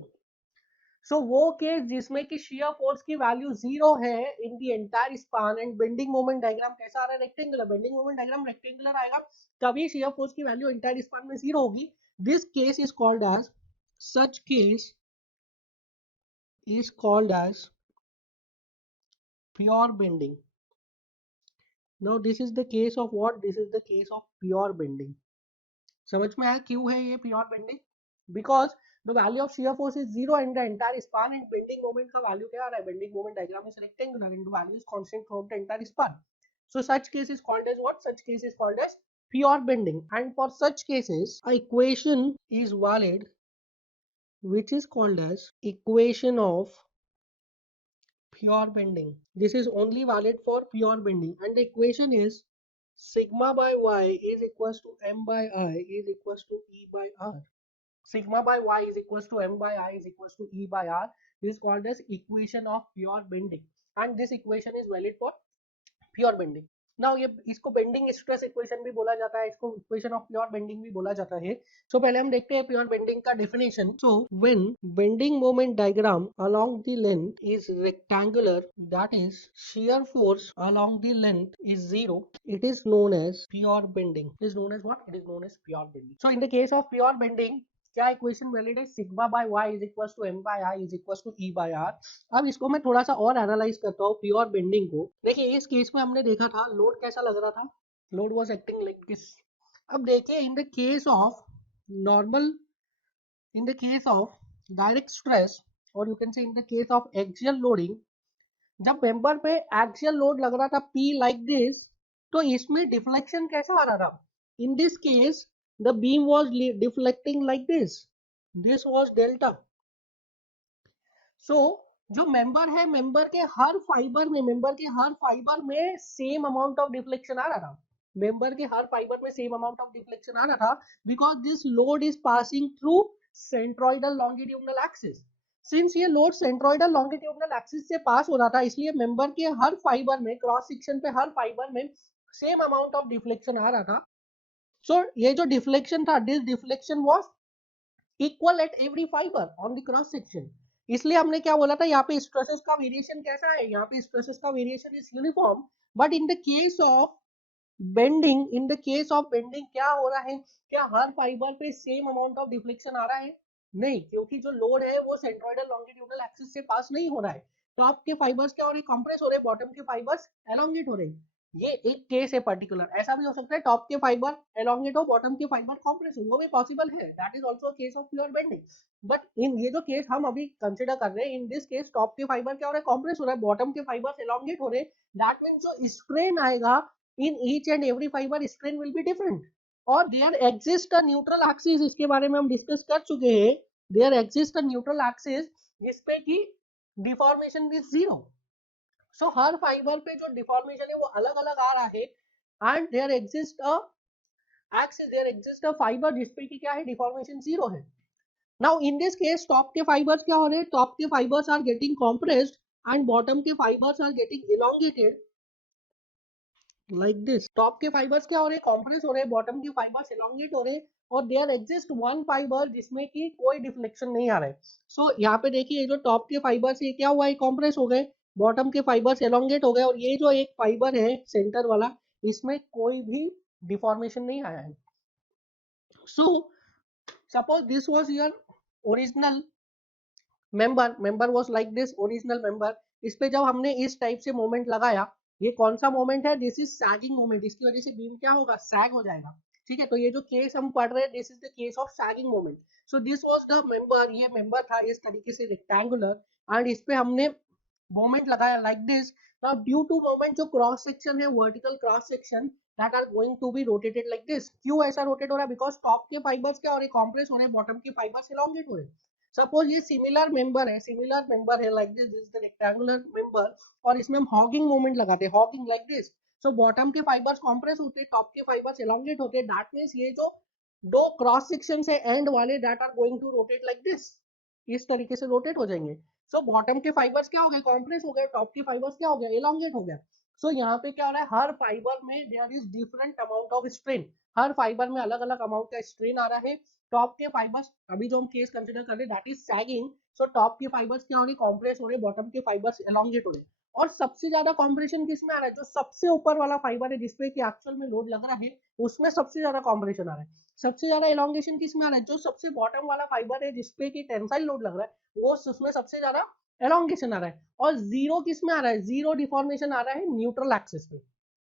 सो वो केस जिसमें कि शियर फोर्स की वैल्यू 0 है in the entire span, and bending moment diagram कैसा आ रहा है? Rectangular. Bending moment diagram rectangular आएगा तभी शियर फोर्स की वैल्यू एंटायर स्पान में 0 होगी. This case is called as, such case is called as pure bending. Now this is the case of what? This is the case of pure bending. समझ में आया क्यों है ये pure bending? Because the value of shear force is 0 in the entire span, and bending moment का value क्या आ रहा है? Bending moment diagram is rectangular and the value is constant throughout the entire span. So such case is called as what? Such case is called as pure bending. And for such cases, a equation is valid which is called as equation of pure bending. This is only valid for pure bending, and the equation is sigma by y is equals to m by I is equals to E by R. Sigma by y is equals to m by I is equals to E by R. This is called as equation of pure bending, and this equation is valid for pure bending. Now ये इसको bending stress equation भी बोला जाता है, इसको equation of pure bending भी बोला जाता है. सो पहले हम देखते हैं प्योर बेंडिंग का definition. So when bending moment diagram along the length is rectangular, that is shear force along the length is 0, it is known as pure bending. It is known as what? It is known as pure bending. So in the case of pure bending, क्या equation valid है? Sigma by Y is equal to M by I is equal to E by R. अब इसको मैं थोड़ा सा और analyse करता हूँ प्योर बेंडिंग को। देखिए इस केस में हमने देखा था लोड कैसा लग रहा था, load was acting like this. अब देखिए in the case of normal, in the case of direct stress or you can say in the case of axial loading, जब मेंबर पे एक्सियल लोड लग रहा था P like this, तो इसमें deflection कैसा आ रहा था? In this case the beam was deflecting like this was delta. So जो मेंबर है, मेंबर के हर फाइबर में सेम अमाउंट ऑफ डिफ्लेक्शन आ रहा था, मेंबर के हर फाइबर में सेम अमाउंट ऑफ डिफ्लेक्शन आ रहा था, because this load is passing through centroidal longitudinal axis. Since ये लोड सेंट्रोइडल लॉन्गिट्यूडनल एक्सिस से पास हो रहा था, इसलिए मेंबर के हर फाइबर में, क्रॉस सेक्शन पे हर फाइबर में सेम अमाउंट ऑफ डिफ्लेक्शन आ रहा था। सो ये जो डिफ्लेक्शन था, this deflection was equal at every fibre on the cross section. इसलिए हमने क्या बोला था, यहाँ पे स्ट्रेसेस का वेरिएशन कैसा है, यहाँ पे स्ट्रेसेस का variation is uniform. But in the case of bending, in the case of bending क्या हो रहा है, क्या हर फाइबर पे सेम अमाउंट ऑफ डिफ्लेक्शन आ रहा है? नहीं, क्योंकि जो लोड है वो सेंट्रोइडल लॉन्गिट्यूडनल एक्सिस से पास नहीं हो रहा है। टॉप के फाइबर्स क्या हो रहे हैं, कंप्रेस हो रहे हैं, बॉटम के फाइबर्स एलोंगेट हो रहे हैं। ये एक केस है पर्टिकुलर। ऐसा भी हो सकता है टॉप के फाइबर एलोंगेट हो, बॉटम के फाइबर कंप्रेस हो, वो भी पॉसिबल है, that is also case of pure bending. But in ये जो केस हम अभी कंसीडर कर रहे हैं, इन दिस केस टॉप के फाइबर क्या हो रहा है, कंप्रेस हो रहा है, बॉटम के फाइबर्स एलोंगेट हो रहे हैं। दैट मींस जो स्ट्रेन आएगा in each and every fiber strain will be different, और there exists a neutral axis, इसके बारे में हम डिस्कस कर चुके हैं। there exists a neutral axis जिसपे कि deformation is zero. So her fibre पे जो डिफॉर्मेशन है वो अलग अलग आ रहा है, and there exist a axis, there exist a fibre जिसपे कि क्या है, डिफॉर्मेशन जीरो है। Now in this case top के फाइबर्स क्या हो रहे हैं, टॉप के fibres are getting compressed and bottom के fibres are getting elongated like this. Top के फाइबर्स क्या हो रहे हैं, कॉम्प्रेस हो रहे हैं, बॉटम के फाइबर्स एलोंगेट हो रहे हैं, और देयर एग्जिस्ट वन फाइबर जिसमें कि कोई डिफ्लेक्शन नहीं आ रहा है। सो यहाँ पे देखिए जो टॉप के फाइबर्स ये क्या हुआ है, कॉम्प्रेस हो गए, बॉटम के फाइबर्स एलोंगेट हो गए, और ये जो एक फाइबर है सेंटर वाला, इसमें कोई भी डिफॉर्मेशन नहीं आया है। So suppose this was your original member was like this original member. इस पे जब हमने इस टाइप से मोमेंट लगाया, ये कौन सा मोमेंट है, दिस इज सैगिंग मोमेंट, इसकी वजह से बीम क्या होगा, सैग हो जाएगा। ठीक है, तो ये जो केस हम पढ़ रहे हैं, this is the case of sagging moment. So this was the member, ये मेंबर था इस तरीके से रेक्टेंगुलर, एंड इस पे हमने मोमेंट लगाया like this. Now due to moment जो क्रॉस सेक्शन है, vertical cross section, that are going to be rotated like this. क्यों ऐसा रोटेट हो रहा है, बिकॉज टॉप के फाइबर्स क्या हो रहे हैं, कॉम्प्रेस हो रहे हैं, बॉटम के फाइबर्स एलोंगेट हो रहे हैं। सपोज ये सिमिलर मेंबर है like this is the rectangular member, और इसमें हम हॉगिंग मोमेंट लगाते हैं, hugging like this. So bottom के फाइबर्स कॉम्प्रेस होते हैं, टॉप के फाइबर्स एलोंगेट होते हैं, दैट मींस ये जो दो क्रॉस सेक्शन है एंड वाले, that are going to rotate like this, इस तरीके से रोटेट हो जाएंगे। सो बॉटम के फाइबर्स क्या हो गए, कॉम्प्रेस हो गए, टॉप के फाइबर्स क्या हो गया, एलोंगेट हो गया। सो यहाँ पे क्या हो रहा है, हर फाइबर में there is different amount of strain, हर फाइबर में अलग अलग अमाउंट का स्ट्रेन आ रहा है। टॉप के फाइबर्स, अभी जो हम केस कंसीडर कर रहे हैं, that is sagging. So top के फाइबर्स क्या हो रही, कॉम्प्रेस हो रहे, बॉटम के फाइबर्स एलोंगेट हो रहे। और सबसे ज्यादा कॉम्प्रेशन किस में आ रहा है, जो सबसे ऊपर वाला फाइबर है जिसपे कि एक्चुअल में लोड लग रहा है, उसमें सबसे ज्यादा कॉम्प्रेशन आ रहा है। सबसे ज्यादा एलोंगेशन किस में आ रहा है, जो सबसे बॉटम वाला फाइबर है जिसपे कि टेंसाइल लोड लग रहा है, वो उसमें सबसे ज्यादा एलोंगेशन आ रहा है। और जीरो किस में आ रहा है, जीरो डिफॉर्मेशन आ रहा है न्यूट्रल एक्सिस में।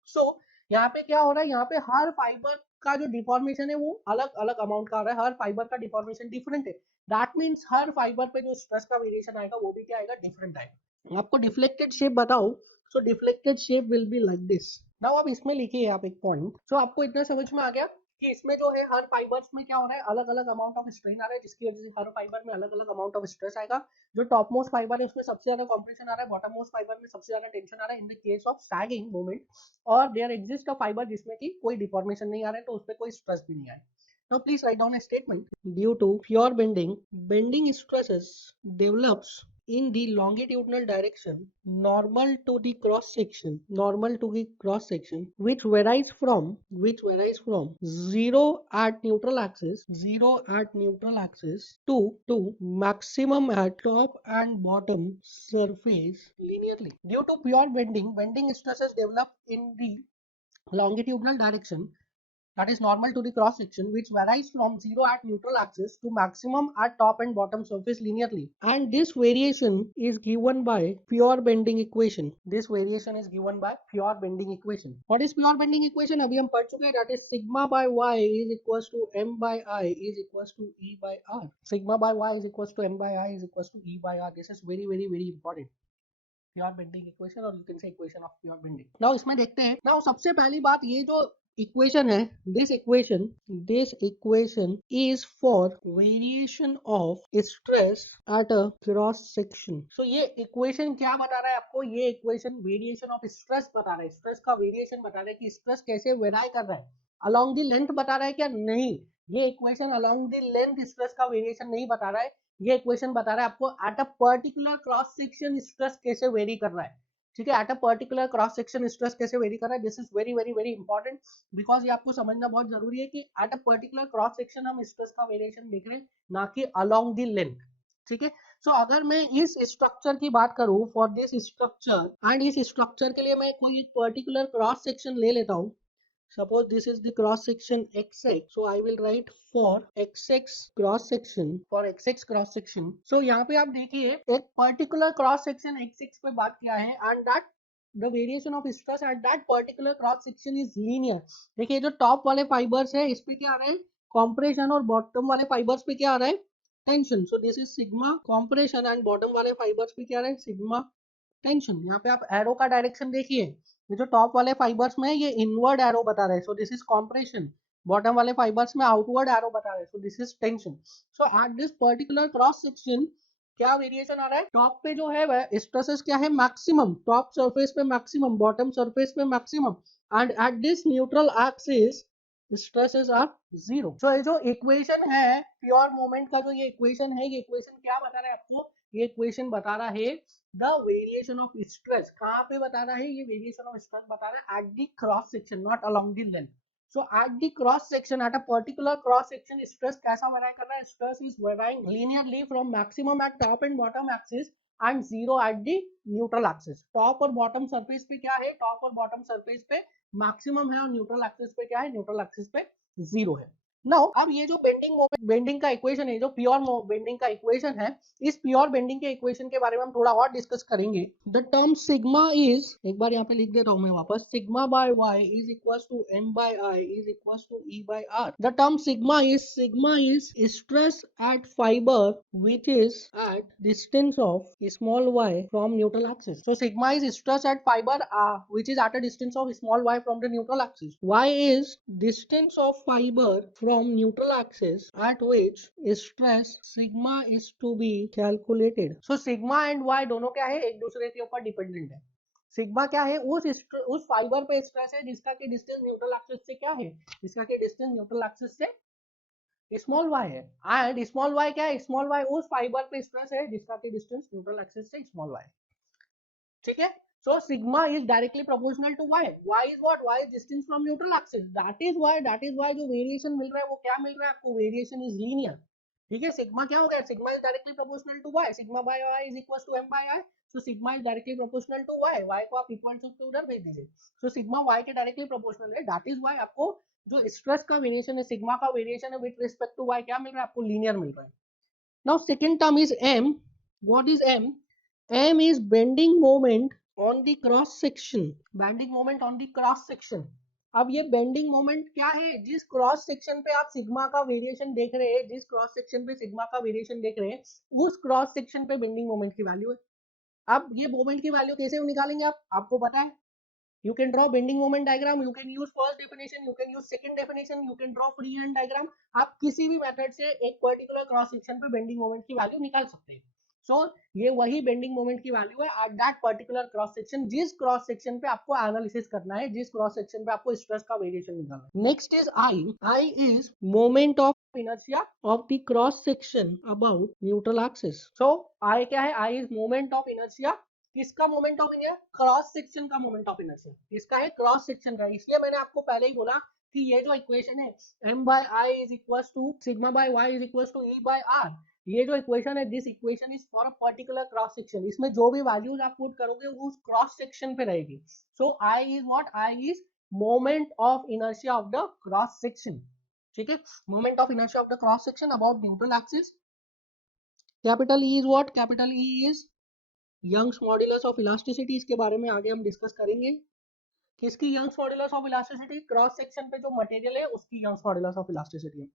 सो यहाँ पे क्या हो रहा है, यहाँ पे हर फाइबर का जो डिफॉर्मेशन है वो अलग अलग अमाउंट का आ रहा है, हर फाइबर का डिफॉर्मेशन डिफरेंट है। दैट मीन्स हर फाइबर पे जो स्ट्रेस का वेरिएशन आएगा वो भी क्या आएगा, डिफरेंट आएगा। आपको डिफ्लेक्टेड शेप बताओ, so deflected shape will be like this. Now आप इसमें लिखिए आप एक पॉइंट। सो आपको इतना समझ में आ गया कि इसमें जो है हर फाइबर्स में क्या हो रहा है, अलग अलग अमाउंट ऑफ स्ट्रेन आ रहा है, जिसकी वजह से हर फाइबर में अलग अलग अमाउंट ऑफ स्ट्रेस आएगा। जो टॉप मोस्ट फाइबर है उसमें सबसे ज्यादा कॉम्प्रेशन आ रहा है, बॉटम मोस्ट फाइबर में सबसे ज्यादा टेंशन आ रहा है in the case of sagging moment. और देयर एग्जिस्ट अ फाइबर जिसमें कि कोई डिफॉर्मेशन नहीं आ रहा है, तो उस पर कोई स्ट्रेस भी नहीं आए। Now please write down a statement. Due to pure bending, bending stresses develops in the longitudinal direction normal to the cross section, which varies from 0 at neutral axis to maximum at top and bottom surface linearly. Due to pure bending stresses develop in the longitudinal direction that is normal to the cross section, which varies from 0 at neutral axis to maximum at top and bottom surface linearly, and this variation is given by pure bending equation. This variation is given by pure bending equation. What is pure bending equation? अभी हम पढ़ चुके हैं, that is sigma by y is equals to m by I is equals to E by R. Sigma by y is equals to m by I is equals to E by R. This is very very very important. Pure bending equation, और you can say equation of pure bending. Now इसमें देखते हैं. Now सबसे पहली बात, ये जो equation है, this equation is for variation of stress at a cross section. So ये इक्वेशन क्या बता रहा है आपको? ये इक्वेशन वेरिएशन ऑफ स्ट्रेस बता रहा है, स्ट्रेस का वेरिएशन बता रहा है कि स्ट्रेस कैसे वेराई कर रहा है. अलोंग द लेंथ बता रहा है क्या? नहीं, ये equation along the length stress का वेरिएशन नहीं बता रहा है. ये इक्वेशन बता रहा है आपको at a particular cross section stress कैसे वेरी कर रहा है. ठीक है, at a particular cross section stress कैसे वेरी कर रहा है. This is very very very important, because ये आपको समझना बहुत जरूरी है कि at a particular cross section हम स्ट्रेस का वेरिएशन देख रहे हैं, ना कि अलोंग द लेंथ. ठीक है, सो अगर मैं इस स्ट्रक्चर की बात करूं, फॉर दिस स्ट्रक्चर, एंड इस स्ट्रक्चर के लिए मैं कोई एक पर्टिकुलर क्रॉस सेक्शन ले लेता हूं. Suppose this is the cross section XX, so I will write for XX cross section, for XX cross section. So यहाँ पे आप देखिए एक particular cross section XX पे बात किया है, and that the variation of stress at that particular cross section is linear. देखिए जो टॉप वाले फाइबर्स है, इस पे क्या आ रहा है? कॉम्प्रेशन, और बॉटम वाले फाइबर्स पे क्या आ रहा है? Tension. So this is sigma compression, and bottom वाले फाइबर्स पे क्या आ रहा है? Sigma tension. यहाँ पे आप एरो का डायरेक्शन देखिए, ये जो टॉप वाले फाइबर्स में ये इनवर्ड एरो बता रहे हैं, so this is compression. Bottom वाले फाइबर्स में आउटवर्ड एरो बता रहे हैं, so this is tension. So at this particular cross section क्या वेरिएशन आ रहा है? टॉप पे जो है वह स्ट्रेसेस क्या है? मैक्सिमम. टॉप सरफेस पे मैक्सिमम, बॉटम सरफेस पे maximum, and at this neutral axis stresses are zero. So ये जो इक्वेशन है प्योर मोमेंट का, जो ये इक्वेशन है, ये इक्वेशन क्या बता रहा है आपको? ये इक्वेशन बता रहा है द वेरिएशन ऑफ स्ट्रेस. कहाँ पे बता रहा है? ये वेरिएशन ऑफ स्ट्रेस बता रहा है at the cross section, not along the length. So at the cross section, at a particular cross section stress कैसा वेराई कर रहा है? Stress is varying linearly from maximum at top and bottom axis and zero at the neutral axis. Top और bottom surface पे क्या है? Top और bottom surface पे मैक्सिमम है, और न्यूट्रल एक्सिस पे क्या है? न्यूट्रल एक्सिस पे जीरो है. नाउ अब ये जो बेंडिंग का इक्वेशन है, जो प्योर बेंडिंग का इक्वेशन है, इस प्योर बेंडिंग के इक्वेशन के बारे में हम थोड़ा और डिस्कस करेंगे. द टर्म सिग्मा इज, एक बार यहाँ पे लिख देता हूँ मैं वापस, sigma by Y is equals to M by I is equals to E by R. The term sigma is stress at fibre which is at distance of small y from neutral axis. So sigma is stress at fiber which is at a distance of small y from the neutral axis. Y is distance of fiber from neutral axis at which stress sigma is to be calculated. So sigma and y दोनों क्या है? एक दूसरे के ऊपर dependent है. Sigma क्या है? उस फाइबर पे स्ट्रेस है जिसका कि डिस्टेंस न्यूट्रल एक्सिस से क्या है? जिसका कि डिस्टेंस न्यूट्रल एक्सिस से स्मॉल y है. एंड स्मॉल y क्या है? स्मॉल y उस फाइबर पे स्ट्रेस है जिसका कि डिस्टेंस न्यूट्रल एक्सिस से स्मॉल y. ठीक है, so sigma is directly proportional to y is what? Y is distance from neutral axis. that is why जो वेरिएशन मिल रहा है वो क्या मिल रहा है आपको? Variation is linear. ठीक है, सिग्मा क्या हो गया? Sigma is directly proportional to y. Sigma by y is equals to m by i. So sigma is directly proportional to y को आप इक्वल टू उधर भेज दीजिए. सो सिग्मा y के डायरेक्टली प्रोपोर्शनल है. दैट इज व्हाई आपको जो stress का वेरिएशन है, सिग्मा का वेरिएशन है विद रिस्पेक्ट टू y क्या मिल रहा है आपको? लीनियर मिल रहा है. Now second term is m. What is m? m is bending moment on the cross section. Bending moment on the cross section. अब ये बेंडिंग मोमेंट क्या है? जिस क्रॉस सेक्शन पे आप सिग्मा का वेरिएशन देख रहे हैं, जिस क्रॉस सेक्शन पे सिग्मा का वेरिएशन देख रहे हैं, उस क्रॉस सेक्शन पे बेंडिंग मोमेंट की वैल्यू है. अब ये मोमेंट की वैल्यू कैसे निकालेंगे आपको पता है? You can draw bending moment diagram, you can use first definition, you can use second definition, you can draw free hand diagram. आप किसी भी मेथड से एक पर्टिकुलर क्रॉस सेक्शन पे बेंडिंग मोमेंट की वैल्यू निकाल सकते हैं. सो ये वही बेंडिंग मोमेंट की वैल्यू है at that particular cross section, जिस क्रॉस सेक्शन पे आपको एनालिसिस करना है, जिस क्रॉस सेक्शन पे आपको स्ट्रेस का वेरिएशन निकालना है. Next is I is moment of inertia of the cross section about neutral axis. So I क्या है? I is moment of inertia. किसका moment of inertia? Cross section का मोमेंट ऑफ इनर्शिया. किसका है? Cross section का. इसलिए मैंने आपको पहले ही बोला कि ये जो इक्वेशन है m by i is equals to sigma by y is equals to e by r, ये जो इक्वेशन है, this equation is for a particular cross section. इसमें जो भी वैल्यूज आप पुट करोगे वो उस क्रॉस सेक्शन पे रहेगी. So I is what? I is moment of inertia of the cross section, ठीक है, moment of inertia of the cross section about neutral axis. Capital E is what, capital E is Young's modulus of elasticity, इसके बारे में आगे हम discuss करेंगे। किसकी Young's modulus of elasticity, cross section पे जो मटेरियल है उसकी यंग्स मॉड्यूलस ऑफ इलास्टिसिटी है।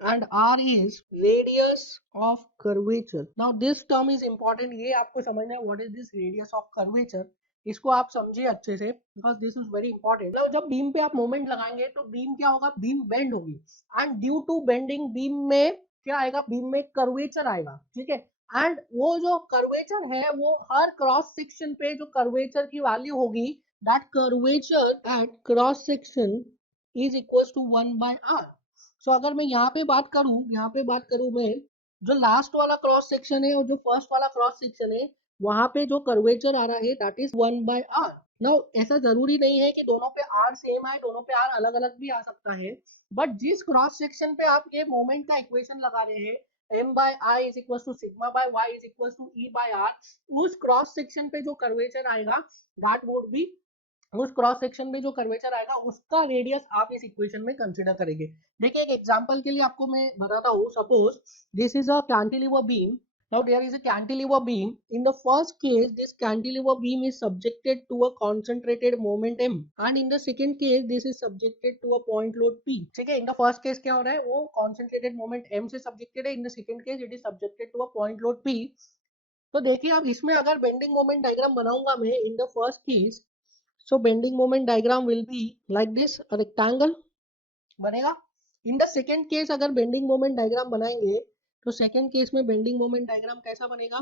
And R is radius of curvature. Now this term is important, ये आपको समझना है what is this radius of curvature, इसको आप समझिए अच्छे से because this is very important. Now जब बीम पे आप मोमेंट लगाएंगे तो बीम क्या होगा, बीम बेंड होगी and due to bending beam में क्या आएगा, बीम में कर्वेचर आएगा, ठीक है। एंड वो जो कर्वेचर है वो हर क्रॉस सेक्शन पे जो कर्वेचर की वैल्यू होगी, that curvature at cross section is equal to 1/r। So अगर मैं यहाँ पे बात करूँ मैं, जो लास्ट वाला क्रॉस सेक्शन है और जो फर्स्ट वाला क्रॉस सेक्शन है, वहां पे जो कर्वेचर आ रहा है दैट इज 1/r। नाउ ऐसा जरूरी नहीं है कि दोनों पे r सेम आए, दोनों पे r अलग अलग भी आ सकता है, बट जिस क्रॉस सेक्शन पे आप ये मोमेंट का इक्वेशन लगा रहे हैं, m/i is equal to sigma by y is equal to e/r, उस क्रॉस सेक्शन पे जो कर्वेचर आएगा दैट वुड बी, उस क्रॉस सेक्शन में जो कर्वेचर आएगा उसका रेडियस आप इस इक्वेशन में कंसीडर करेंगे। देखिए एक एग्जांपल के लिए आपको मैं बताता हूँ, suppose this is a cantilever beam. Now there is a cantilever beam. In the first case, this cantilever beam is subjected to a concentrated moment M, and in the second case, this is subjected to a point load P. ठीक है, in the first case क्या हो रहा है, वो concentrated moment M से subjected है, in the second case it is subjected to a point load P. तो देखिए अब इसमें अगर बेंडिंग मोमेंट डायग्राम बनाऊंगा मैं इन the first case, so bending moment diagram will be like this, a rectangle बनेगा। इन द सेकेंड केस अगर bending moment diagram बनाएंगे तो सेकेंड केस में बेंडिंग मोमेंट डायग्राम कैसा बनेगा,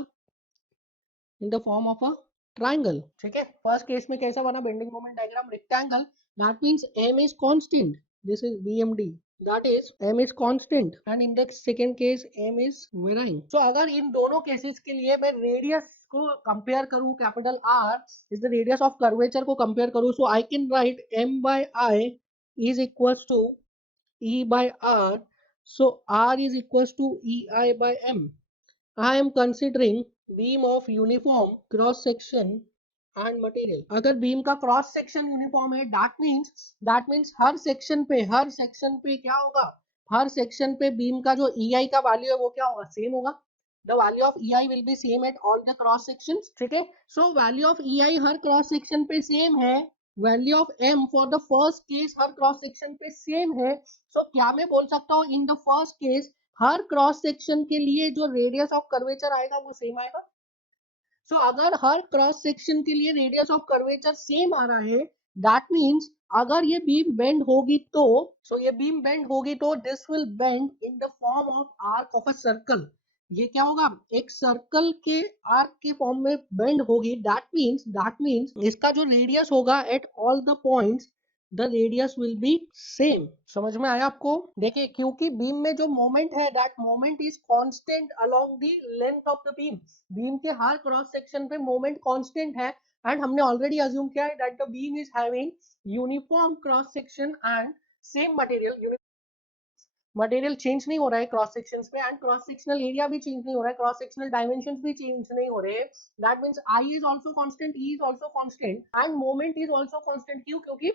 in the form of a triangle, ठीक है। First case में कैसा बना bending moment diagram, rectangle, that means m is constant, this is bmd, that is m is constant, and in the second case m is varying। so अगर इन दोनों cases के लिए मैं रेडियस को कंपेयर करूं, capital R is the radius of curvature को compare करूं, so I can write m/i is equals to e/r, so R is equals to ei/m। I am considering beam of uniform cross section and material। अगर beam का cross section uniform है that means her section पे क्या होगा, हर section पे beam का जो EI का वैल्यू है वो क्या होगा, सेम होगा। The value of EI will be same at all the cross sections, ठीक है। So value of EI her cross section पे सेम है, value of M for the first case her cross section पे same है। सो क्या मैं बोल सकता हूँ, इन the first case her cross section के लिए जो रेडियस ऑफ कर्वेचर आएगा वो सेम आएगा। सो अगर हर क्रॉस सेक्शन के लिए रेडियस ऑफ कर्वेचर सेम आ रहा है, दैट मींस अगर ये बीम बेंड होगी तो, ये बीम बेंड होगी तो this will bend in the form of arc of a circle. ये क्या होगा, एक सर्कल के आर्क के फॉर्म में बेंड होगी, दैट मींस इसका जो रेडियस होगा at all the points the radius will be same. समझ में आया आपको। देखिए क्योंकि बीम में जो मोमेंट है that moment is constant along the length of the beam, beam के हर क्रॉस सेक्शन पे मोमेंट कांस्टेंट है, एंड हमने ऑलरेडी अज्यूम किया है that the beam is having uniform cross section and same material, material change नहीं हो रहा है क्रॉस सेक्शंस पे, एंड क्रॉस सेक्शनल एरिया भी चेंज नहीं हो रहा है, क्रॉस सेक्शनल डायमेंशंस भी चेंज नहीं हो रहे। That means I is also constant, E is also constant, end moment is also constant. क्यों, क्योंकि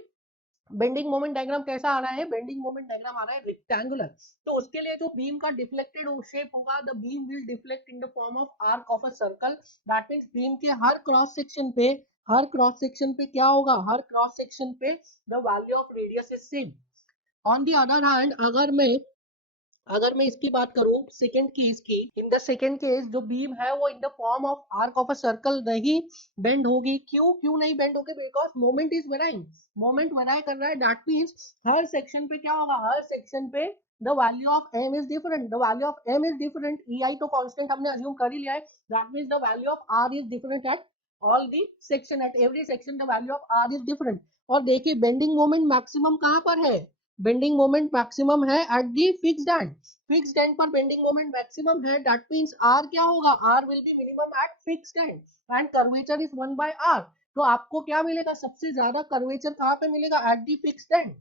बेंडिंग मोमेंट डायग्राम कैसा आ रहा है, बेंडिंग मोमेंट डायग्राम आ रहा है रेक्टेंगुलर। तो उसके लिए जो बीम का डिफ्लेक्टेड शेप होगा, the beam will deflect in the form of arc of a circle. That means beam के हर क्रॉस सेक्शन पे क्या होगा, हर क्रॉस सेक्शन पे the value of radius is same. On the other hand अगर मैं इसकी बात करूं सेकेंड केस की, इन द सेकेंड केस जो बीम है वो in the form of arc of a circle नहीं बेंड होगी। क्यों नहीं बेंड होगी, because moment is varying, moment vary कर रहा है। दैट मींस हर सेक्शन पे क्या होगा, हर सेक्शन पे the value of m is different, the value of m is different, ei तो कांस्टेंट हमने अज्यूम कर ही लिया है। That means the value of r is different at all the section, at every section the value of r is different. और देखिए bending moment maximum कहां पर है, बेंडिंग मोमेंट मैक्सिमम है eight the fixed and, fixed and पर bending moment maximum है। That means r क्या होगा, r will be minimum at fixed end, and curvature is 1/r। तो आपको क्या मिलेगा, सबसे ज्यादा कर्वेचर कहां पे मिलेगा, एट दी फिक्स्ड एंड,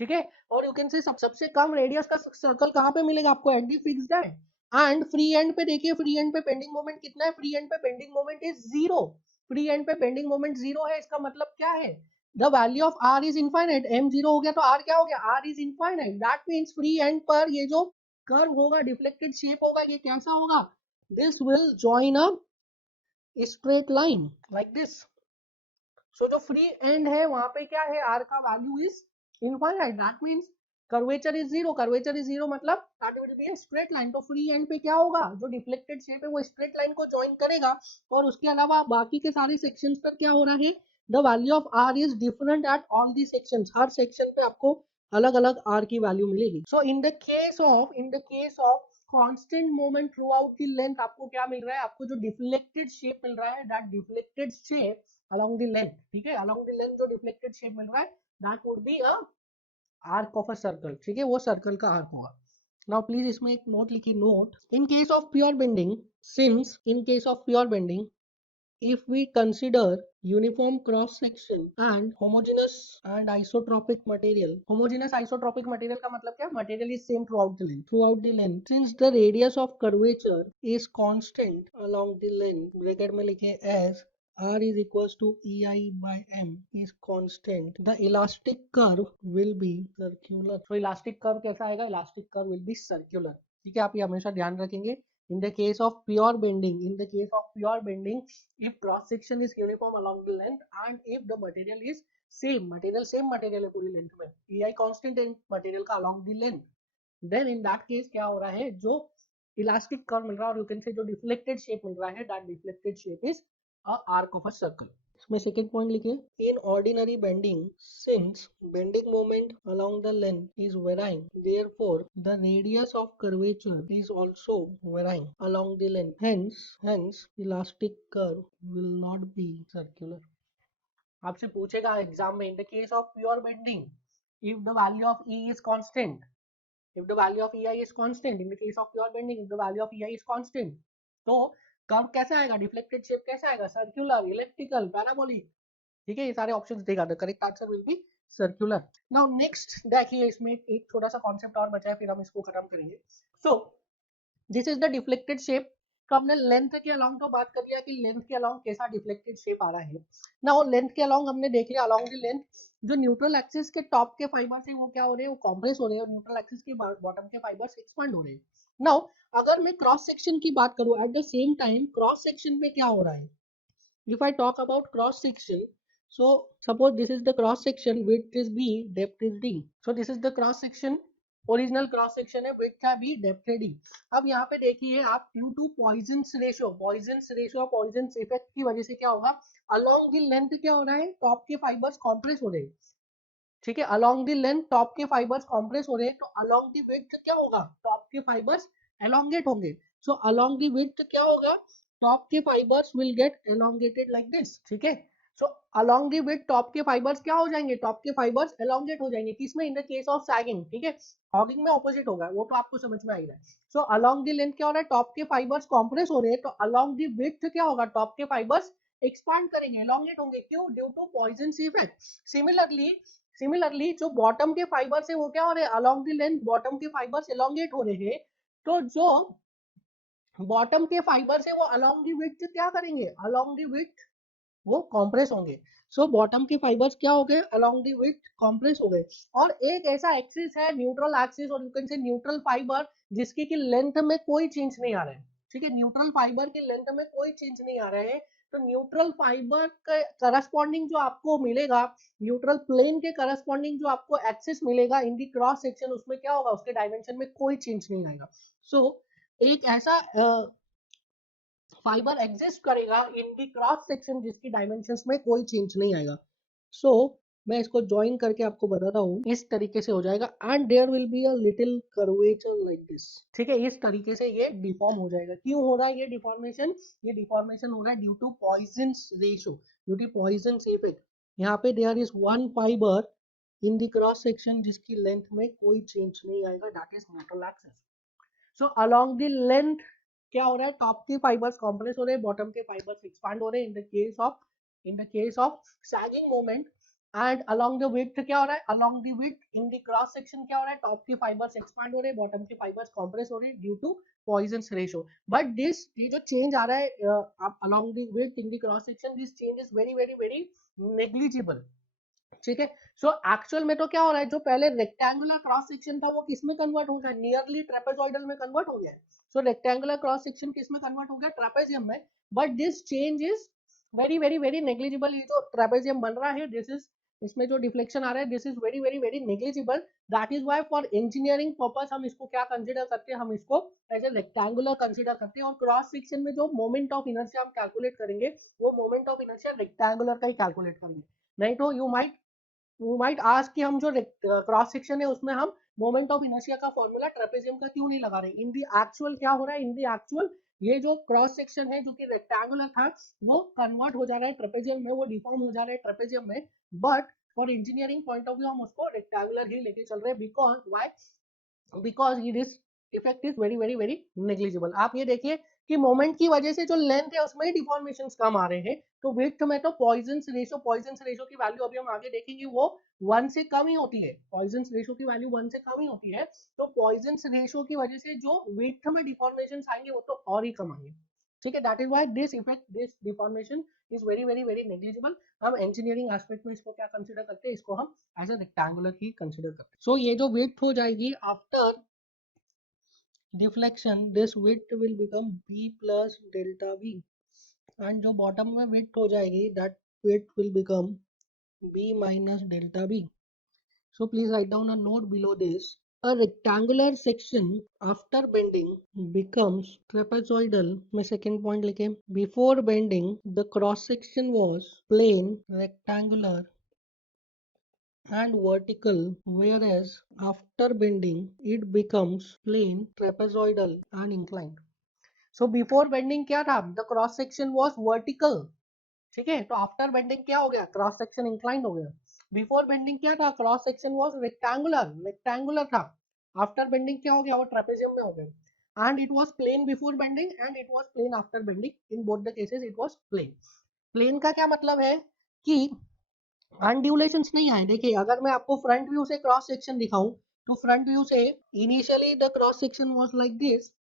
ठीक है। और यू कैन से सबसे कम रेडियस का सर्कल कहां पे मिलेगा आपको, at the fixed end. And free end पे देखिए, फ्री एंड पे बेंडिंग मोमेंट कितना है, फ्री एंड पे bending moment is zero, free end पे बेंडिंग मोमेंट जीरो है। इसका मतलब क्या है, the value of R is infinite, M zero हो गया तो आर क्या हो गया, R is infinite, that means free end पर ये जो कर्व होगा, डिफ्लेक्टेड शेप होगा, ये कैसा होगा, this will join a straight line like this. So जो फ्री एंड है वहां पे क्या है, आर का value is infinite, that means curvature is zero, curvature is zero मतलब that will be a straight line. तो फ्री एंड पे क्या होगा, जो डिफ्लेक्टेड शेप है वो स्ट्रेट लाइन को ज्वाइन करेगा, और उसके अलावा बाकी के सारे सेक्शंस पर क्या हो रहा है, the value of R is different at all the sections, हर सेक्शन पे आपको अलग अलग आर की वैल्यू मिलेगी। So in the case of constant moment throughout the length, आपको क्या मिल रहा है, आपको जो डिफ्लेक्टेड शेप मिल रहा है, that deflected shape along the length, ठीक है, along the length जो डिफ्लेक्टेड शेप मिल रहा है, that would be a arc of a circle, ठीक है, वो सर्कल का आर्क होगा। नाउ प्लीज इसमें एक नोट लिखिए, note, in case of pure bending, since in case of pure bending, if we consider uniform cross section and homogeneous and isotropic material, homogeneous isotropic material का मतलब क्या, material is same throughout the length, since the radius of curvature is constant along the length, bracket में लिखे as r is equals to ei by m is constant, the elastic curve will be circular। तो elastic curve कैसा आएगा, elastic curve will be circular, ठीक है, आप ये हमेशा ध्यान रखेंगे। In the case of pure bending, if cross section is uniform along the length and if the material is same material है पूरी length में, ei constant है material का along the length, then in that case क्या हो रहा है, जो elastic curve मिल रहा है और you can say जो deflected shape मिल रहा है, that deflected shape is a arc of a circle। इसमें सेकेंड पॉइंट लिखिए, in ordinary bending, since bending moment along the length is varying, therefore the radius of curvature is also varying along the length, hence elastic curve will not be circular. आपसे पूछेगा exam में, इन the case of pure bending, if the value of E is constant, if the value of EI is constant, in the case of pure bending, if the value of EI is constant, तो curve कैसा आएगा, deflected shape कैसा आएगा, circular, elliptical, parabolic, ठीक है, ये सारे options देगा, the correct answer will be circular. Now next देखिए, इसमें एक छोटा सा कॉन्सेप्ट और बचा है, फिर हम इसको खत्म करेंगे। सो this is the deflected shape. तो हमने लेंथ के अलोंग तो बात कर लिया कि लेंथ के अलोंग कैसा डिफ्लेक्टेड शेप आ रहा है। नाउ लेंथ के अलोंग हमने देख लिया, अलोंग द लेंथ जो न्यूट्रल एक्सिस के टॉप के फाइबर्स है वो क्या हो रहे हैं, वो कॉम्प्रेस हो रहे हैं, और न्यूट्रल एक्सिस के बॉटम के फाइबर्स एक्सपांड हो रहे हैं। नाउ अगर मैं क्रॉस सेक्शन की बात करूं, at the same time cross section पे क्या हो रहा है, if I talk about cross section, so suppose this is the cross section, width is b, depth is d, so this is the cross section, original cross section है, width का b, depth है d। अब यहाँ पे देखिए आप, due to Poisson's ratio और poisons effect की वजह से क्या होगा, अलोंग द लेंथ क्या हो रहा है, टॉप के फाइबर्स कॉम्प्रेस हो रहे हैं, ठीक है, अलोंग द लेंथ टॉप के फाइबर्स कॉम्प्रेस हो रहे हैं, तो अलोंग द विड्थ क्या होगा, टॉप के फाइबर्स एलोंगेट होंगे। सो अलोंग द विड्थ क्या होगा, टॉप के fibres will get elongated like this, ठीक है। सो अलोंग द विड्थ टॉप के फाइबर्स क्या हो जाएंगे, टॉप के फाइबर्स एलोंगेट हो जाएंगे, किसमें, इन द केस ऑफ सैगिंग, ठीक है, हॉगिंग में ऑपोजिट होगा, वो तो आपको समझ में आ ही रहा है। सो अलोंग द लेंथ क्या हो रहा है, टॉप के फाइबर्स कॉम्प्रेस हो रहे हैं, तो अलोंग द विड्थ क्या होगा, टॉप के फाइबर्स एक्सपांड करेंगे, एलोंगेट होंगे, क्यों, due to Poisson effect. Similarly जो बॉटम के फाइबर्स है वो क्या हो रहे हैं, अलोंग द लेंथ बॉटम के फाइबर्स एलोंगेट हो रहे हैं, तो जो बॉटम के फाइबर्स है वो अलोंग द विड्थ क्या करेंगे, अलोंग द विड्थ वो कॉम्प्रेस होंगे। सो बॉटम के फाइबर्स क्या हो गए, अलोंग द विड्थ कॉम्प्रेस हो गए। और एक ऐसा एक्सिस है न्यूट्रल एक्सिस, और यू कैन से न्यूट्रल फाइबर, जिसकी की लेंथ में कोई चेंज नहीं आ रहा है, ठीक है, न्यूट्रल फाइबर की लेंथ में कोई चेंज नहीं आ रहा है, तो न्यूट्रल फाइबर के करस्पॉन्डिंग जो आपको मिलेगा, न्यूट्रल प्लेन के करस्पॉन्डिंग जो आपको एक्सिस मिलेगा इन दी क्रॉस सेक्शन, उसमें क्या होगा, उसके डायमेंशन में कोई चेंज नहीं आएगा। सो एक ऐसा फाइबर एग्जिस्ट करेगा इन दी क्रॉस सेक्शन जिसकी डायमेंशंस में कोई चेंज नहीं आएगा। सो मैं इसको ज्वाइन करके आपको बताता हूँ, इस तरीके से हो जाएगा, and there will be a little curvature like this, ठीक है, इस तरीके से ये डिफॉर्म हो जाएगा। क्यों हो रहा है ये डिफॉर्मेशन, हो रहा है due to Poisson's ratio, due to Poisson's effect. यहाँ पे there is one fibre in the cross section जिसकी लेंथ में कोई चेंज नहीं आएगा, that is neutral axis. So along the length क्या हो रहा है, टॉप के फाइबर्स कॉम्प्रेस हो रहे हैं, बॉटम के फाइबर्स एक्सपांड हो रहे हैं, इन the case of sagging moment. And along the width क्या हो रहा है, along the width in the cross section क्या हो रहा है, टॉप के फाइबर्स एक्सपांड हो रहे हैं, बॉटम के फाइबर्स कॉम्प्रेस हो रहे हैं, due to Poisson's ratio. But this ये जो चेंज आ रहा है along the width in the cross section, this change is very very very negligible, ठीक है। सो एक्चुअल में तो क्या हो रहा है, जो पहले रेक्टेंगुलर क्रॉस सेक्शन था वो किस में कन्वर्ट हो गया, नियरली ट्रेपेजॉइडल में कन्वर्ट हो गया है। सो रेक्टेंगुलर क्रॉस सेक्शन किस में कन्वर्ट हो गया, ट्रेपेजियम में। But this change is very very very negligible. ये जो ट्रेपेजियम बन रहा है, दिस इज, इसमें जो डिफ्लेक्शन आ रहा है, this is very very very negligible. That is why for engineering purpose हम इसको क्या कंसिडर करते हैं, हम इसको एज ए रेक्टेंगुलर कंसिडर करते हैं। और क्रॉस सेक्शन में जो मोमेंट ऑफ इनर्शिया हम कैलकुलेट करेंगे, वो मोमेंट ऑफ इनर्शिया रेक्टेंगुलर का ही कैलकुलेट करेंगे। नहीं तो यू माइट आस्क कि हम जो क्रॉस सेक्शन है उसमें हम मोमेंट ऑफ इनर्शिया का फॉर्मूला ट्रेपेजियम का क्यों नहीं लगा रहे। इन दी एक्चुअल क्या हो रहा है, इन दी एक्चुअल ये जो क्रॉस सेक्शन है जो कि रेक्टेंगुलर था, वो कन्वर्ट हो जा रहा है ट्रेपेजियम में, वो डिफॉर्म हो जा रहा है ट्रेपेजियम में। But for engineering point of view हम उसको रेक्टेंगुलर ही लेके चल रहे हैं, because why, because this effect is very very very negligible. आप ये देखिए कि मोमेंट की वजह से जो लेंथ है उसमें डिफॉर्मेशन कम आ रहे हैं। तो विड्थ में तो पॉइजन्स रेशो की वैल्यू अभी हम आगे देखेंगे, वो 1 से कम ही होती है। पॉइजन्स रेशो की वैल्यू 1 से कम ही होती है। तो पॉइजन्स रेशो की वजह से जो विड्थ में डिफॉर्मेशन आएंगे वो तो और ही कम आएंगे। ठीक है, that is why this effect, this deformation is very very very negligible. हम इंजीनियरिंग एस्पेक्ट में इसको क्या कंसीडर करते हैं, इसको हम एज ए रेक्टेंगुलर ही कंसीडर करते हैं। सो ये जो विड्थ हो जाएगी after deflection, this width will become b plus delta v, and जो bottom में width हो जाएगी, that width will become b minus delta b. So please write down a note below this. A rectangular section after bending becomes trapezoidal. मैं second point लिखे, before bending the cross section was plane, rectangular and vertical, whereas after bending it becomes plane, trapezoidal and inclined. So before bending क्या था, the cross section was vertical. ठीक है, तो after bending क्या हो गया, cross section inclined हो गया। बिफोर बेंडिंग क्या था, cross section was rectangular, rectangular था। आफ्टर बेंडिंग क्या हो गया, वो ट्रेपेजियम में हो गया। And it was plane before bending and it was plane after bending. In both the cases it was plane. Plane का क्या मतलब है कि अनड्यूलेशंस नहीं आए। देखिए, अगर मैं आपको फ्रंट व्यू से क्रॉस सेक्शन दिखाऊं, तो फ्रंट व्यू से initially the cross section was like this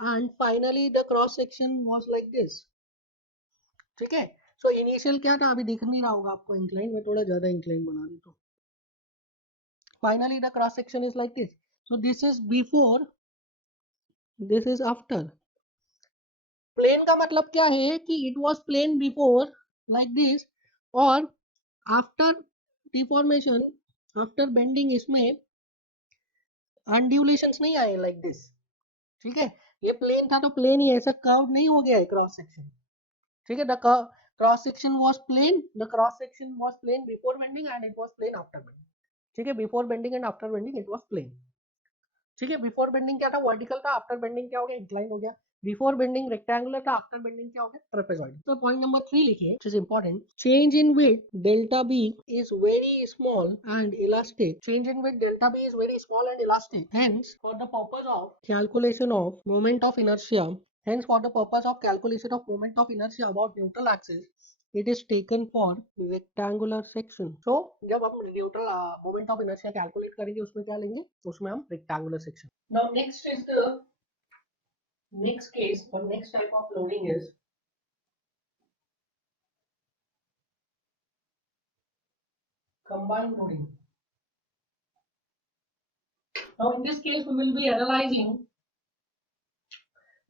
and finally the cross section was like this. ठीक है, सो इनिशियल क्या था, अभी दिख नहीं रहा होगा आपको इंक्लाइन, में थोड़ा ज्यादा इंक्लाइन बना देता हूँ। Finally the cross section is like this. So this is before, this is after. Plane का मतलब क्या है कि it was plane before like this, और आफ्टर डिफॉर्मेशन, आफ्टर बेंडिंग इसमें अनड्यूलेशंस नहीं आए लाइक दिस। ठीक है, ये प्लेन था तो प्लेन ही, ऐसा कर्व नहीं हो गया है क्रॉस सेक्शन। ठीक है, the cross section was plane, the cross section was plane before bending and it was plane after bending. ठीक है, before bending and after bending it was plane. ठीक है, बिफोर बेंडिंग क्या था, वर्टिकल था। After bending क्या हो गया, इंक्लाइंड हो गया। बिफोर बेंडिंग रेक्टेंगुलर था, आफ्टर बेंडिंग क्या हो गया, ट्रेपेजॉइडल। तो पॉइंट नंबर 3 लिखिए, which is important, change in width delta B is very small and elastic. Change in width delta b is very small and elastic. Hence, for the purpose of calculation of moment of inertia, hence for the purpose of calculation of moment of inertia about neutral axis, it is taken for rectangular section. So जब हम neutral moment of inertia calculate करेंगे, उसमें क्या लेंगे, उसमें हम rectangular section. Now next is the next case और next type of loading is combined loading. Now in this case we will be analyzing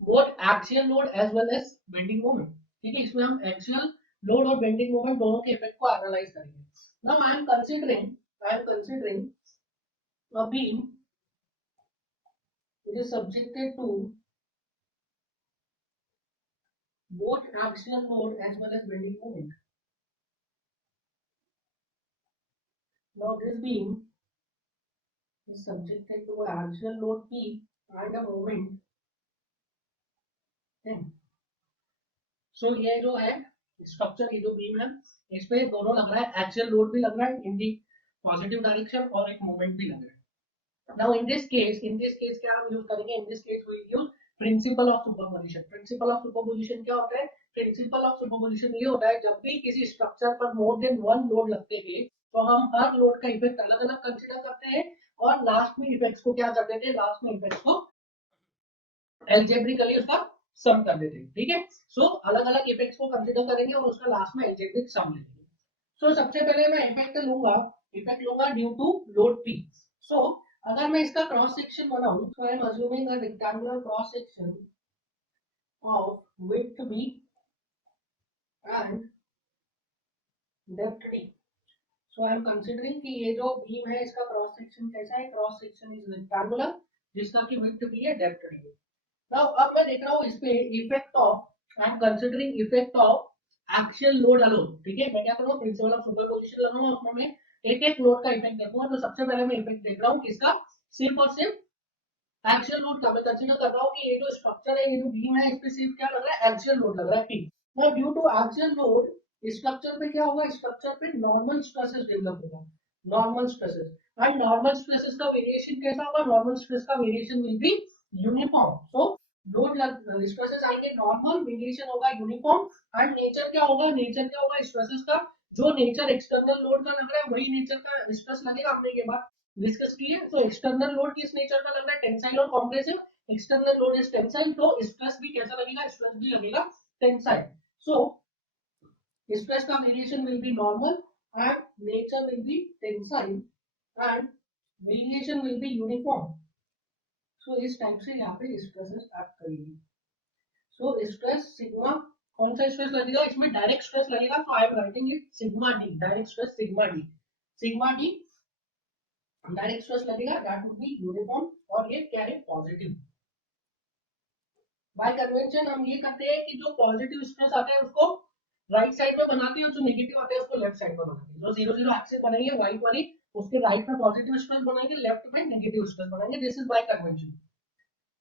both axial load as well as bending moment. ठीक है, इसमें हम axial load और bending moment दोनों के effect को analyse करेंगे। Now I am considering a beam which is subjected to both axial load as well as bending moment. Now this beam is subjected to an axial load P and a moment M. So ये जो है structure, ये जो beam है, इस पे दोनों लग रहा है, एक्सियल लोड भी लग रहा है इन दी पॉजिटिव डायरेक्शन और एक मोमेंट भी लग रहा है। Now in this case क्या हम यूज करेंगे, in this case we will use principle of superposition. Principle of superposition क्या होता है, प्रिंसिपल ऑफ सुपरपोजिशन ये होता है, जब भी किसी स्ट्रक्चर पर मोर देन वन लोड लगते हैं तो हम हर लोड का इफेक्ट अलग अलग कंसिडर करते हैं और लास्ट में इफेक्ट्स को क्या कर देते हैं, लास्ट में इफेक्ट्स को एल्जेब्रिकली उसका सम कर देते हैं। ठीक है, सो अलग अलग इफेक्ट्स को कंसिडर करेंगे और उसका लास्ट में एल्जेब्रिक सम लेंगे। सो सबसे पहले मैं इफेक्ट लूंगा ड्यू टू लोड पी. सो अगर मैं इसका क्रॉस सेक्शन बनाऊं, so I am assuming a rectangular cross section of width b and depth d. So I am considering कि ये जो बीम है इसका क्रॉस सेक्शन कैसा है, क्रॉस सेक्शन इज रेक्टेंगुलर जिसका कि विड्थ भी है डेप्थ भी है. नाउ अब मैं देख रहा हूँ इस पे effect of, I am considering effect of axial load alone. ठीक है, मैं क्या करूँगा, प्रिंसिपल ऑफ सुपरपोजिशन लगाऊंगा, उसमें मैं एक एक लोड का इफेक्ट देखूंगा. तो सबसे पहले मैं इफेक्ट देख रहा हूँ किसका, सिर्फ और सिर्फ एक्सियल लोड का. मैं कंसीडर कर रहा हूँ कि ये जो स्ट्रक्चर है, ये जो बीम है, इस पे सिर्फ क्या लग रहा है, एक्सियल लोड लग रहा है P. Now due to axial load structure पे क्या होगा, स्ट्रक्चर पे नॉर्मल स्ट्रेसेस डेवलप होगा, normal stresses. And normal stresses का वेरिएशन कैसा होगा, नॉर्मल स्ट्रेस का variation will be uniform. So load stresses आएंगे नॉर्मल, वेरिएशन होगा यूनिफॉर्म. एंड नेचर क्या होगा, स्ट्रेसेस का, जो नेचर एक्सटर्नल लोड का लग रहा है वही नेचर का स्ट्रेस लगेगा. हमने ये बात डिस्कस की है. तो एक्सटर्नल लोड किस नेचर का लग रहा है, टेंसाइल और compressive. External load is tensile, तो स्ट्रेस भी कैसा लगेगा, स्ट्रेस भी लगेगा टेंसाइल. सो stress का variation will be normal and nature will be tensile and variation will be uniform. So इस टाइप से यहाँ पे स्ट्रेसेस एक्ट करेगी. सो स्ट्रेस सिग्मा, कौन सा स्ट्रेस लगेगा इसमें, डायरेक्ट स्ट्रेस लगेगा. तो आई am writing it sigma D, direct stress sigma D. Sigma D direct stress लगेगा, दैट वुड बी यूनिफॉर्म. और ये क्या है, पॉजिटिव. बाय कन्वेंशन हम ये करते हैं कि जो पॉजिटिव स्ट्रेस आते हैं उसको राइट साइड में बनाते हैं और जो नेगेटिव आते हैं उसको लेफ्ट साइड में बनाते हैं. जो जीरो जीरो एक्सिस बनेंगे व्हाइट वाली, उसके राइट में पॉजिटिव स्ट्रेस बनाएंगे, लेफ्ट में नेगेटिव स्ट्रेस बनाएंगे. This is by convention.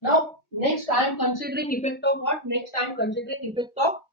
Now next I am considering effect of what, next I am considering effect of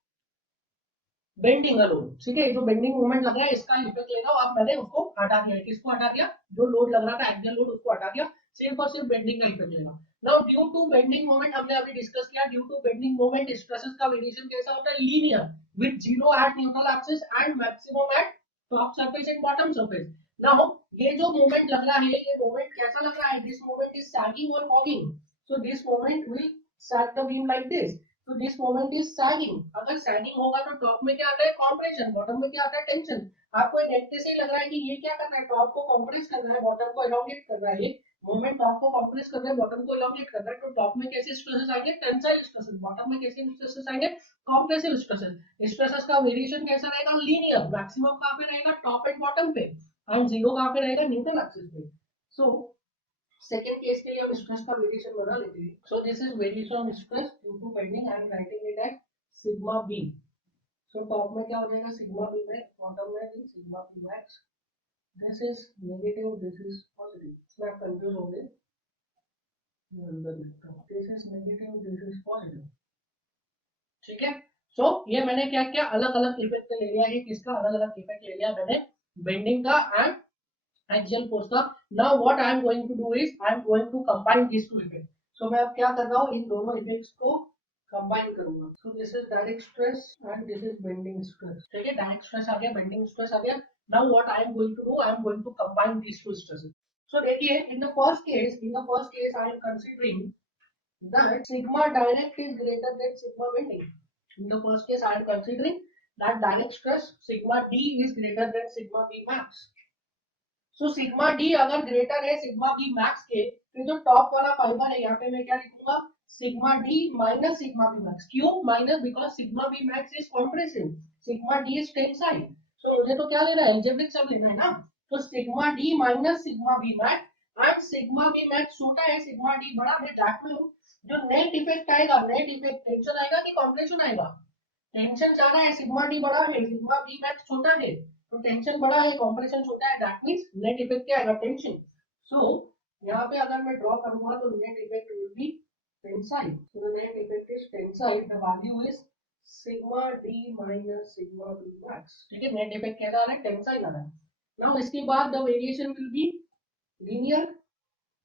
bending alone. ठीक है, जो बेंडिंग मूवमेंट लग रहा है इसका इफेक्ट लेगा. अब मैंने उसको हटा दिया. किसको हटा दिया, जो लोड लग रहा था एक्सियल लोड, उसको हटा दिया. सिर्फ और सिर्फ बेंडिंग का इफेक्ट लेगा. Now due to bending moment हमने अभी डिस्कस किया, due to bending moment stresses का वेरिएशन कैसा होता है, linear with zero at neutral axis and maximum at top surface and bottom surface. Now ये जो मोमेंट लग रहा है, ये मोमेंट कैसा लग रहा है, दिस मोमेंट इज सैगिंग और fogging. So this moment will sag the beam like this. तो दिस मोमेंट इज सैगिंग. अगर सैगिंग होगा तो टॉप में क्या आता है, कॉम्प्रेशन, बॉटम में क्या आता है, टेंशन. आपको देखते से ही लग रहा है कि ये क्या कर रहा है, टॉप को कॉम्प्रेस कर रहा है, बॉटम को एलोंगेट कर रहा है. मोमेंट टॉप को कॉम्प्रेस कर रहा है, बॉटम को एलोंगेट कर रहा है. तो टॉप में कैसे स्ट्रेसेस आएंगे, टेंसाइल स्ट्रेसेस. बॉटम में कैसे स्ट्रेसेस आएंगे, कॉम्प्रेसिव स्ट्रेसेस. स्ट्रेसेस का वेरिएशन कैसा रहेगा, लीनियर. मैक्सिमम कहां पे रहेगा, टॉप एंड बॉटम पे. एंड जीरो कहां पे रहेगा, न्यूट्रल एक्सिस पे. सो सेकेंड केस के लिए हम स्ट्रेस का वेरिएशन बना लेते हैं. So this is variation of stress due to bending. I am writing it at sigma B. So top में क्या हो जाएगा, सिग्मा बी मैक्स, बॉटम में भी sigma B max. This is negative, this is positive. इसमें आप confuse होंगे, this is negative, this is positive. ठीक है. सो ये मैंने क्या किया, अलग अलग इफेक्ट ले लिया है. किसका अलग अलग इफेक्ट ले लिया मैंने, बेंडिंग का एंड एक्सियल फोर्स का. Now what I am going to do is I am going to combine this two effect. सो मैं अब क्या कर रहा हूँ, इन दोनों इफेक्ट्स को कंबाइन करूंगा. सो this is direct stress and this is bending stress. ठीक है, डायरेक्ट स्ट्रेस आ गया, बेंडिंग स्ट्रेस आ गया. Now what I am going to do, I am going to combine these two stresses. So देखिए, in the first case I am considering that sigma direct is greater than sigma bending. In the first case, I am considering that direct stress sigma d is greater than sigma b max. So sigma d अगर greater है sigma b max के, तो जो top वाला fibre है यहाँ पे मैं क्या लिखूंगा, sigma d minus sigma b max. क्यों minus, because sigma b max is compressive, sigma d is tensile. So मुझे तो क्या लेना है, algebraic सब लेना है ना. तो sigma d minus sigma b max and sigma b max छोटा है, sigma d बड़ा है. दैट मीन जो नेट इफेक्ट आएगा, नेट इफेक्ट टेंशन आएगा कि कॉम्प्रेशन आएगा, टेंशन ज्यादा है, सिग्मा डी बड़ा है, सिग्मा बी मैक्स छोटा है. तो टेंशन बड़ा है, कॉम्प्रेशन छोटा है, दैट मींस नेट इफेक्ट क्या आएगा, टेंशन. सो यहाँ पे अगर मैं ड्रॉ करूंगा तो net effect will be tensile. So the net effect is tensile. The value is sigma D minus sigma B max. ठीक है, नेट इफेक्ट कैसा आ रहा है, टेंसाइल आ रहा है. नाउ इसके बाद the variation will be linear.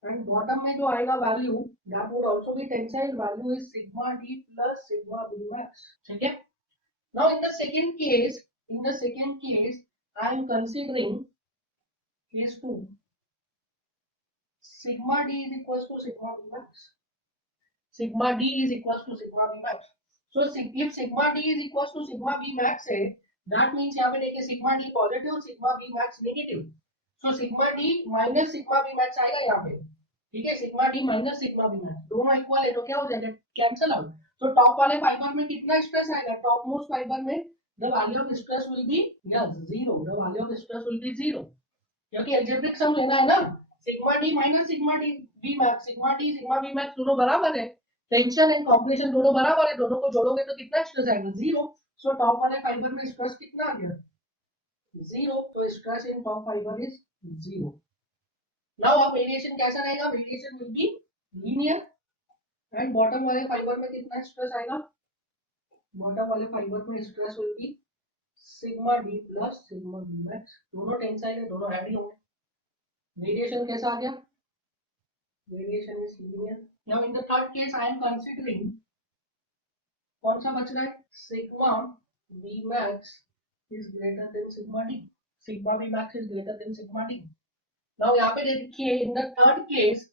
And bottom में जो आएगा value, that would also be tensile. Value is sigma d plus sigma b max. ठीक है. Now in the second case, I am considering case 2. Sigma d is equals to sigma b max. Sigma d is equals to sigma b max. So if sigma d is equals to sigma b max है, that means यहाँ पे देखिए sigma D positive और sigma B max negative, so sigma D minus sigma B max आएगा यहाँ पे, ठीक है, sigma D minus sigma B max दोनों इक्वल है तो क्या हो जाएगा, कैंसिल आउट। तो टॉप वाले फाइबर में कितना स्ट्रेस आएगा, टॉप मोस्ट फाइबर में the value of stress will be yes zero, the value of stress will be zero, क्योंकि अलजेब्रिक सम लेना है ना, sigma D minus sigma D B max, sigma D sigma B max दोनों बराबर है, tension and compression दोनों बराबर है, दोनों को जोड़ोगे तो कितना स्ट्रेस आएगा, जीरो। सो टॉप वाले फाइबर में स्ट्रेस कितना आ गया, जीरो, तो stress in top fiber is zero. Now अब वेरिएशन कैसा रहेगा, variation will be linear, and bottom वाले फाइबर में कितना स्ट्रेस आएगा, बॉटम वाले फाइबर में stress will be sigma D plus sigma B max, दोनों टेंसाइल है, दोनों हैवी होंगे। वेरिएशन कैसा आ गया, variation is linear. Now in the third case I am considering कौन सा बच रहा है, sigma b max is greater than sigma d, sigma b max is greater than sigma d. Now यहाँ पे देखिए in the third case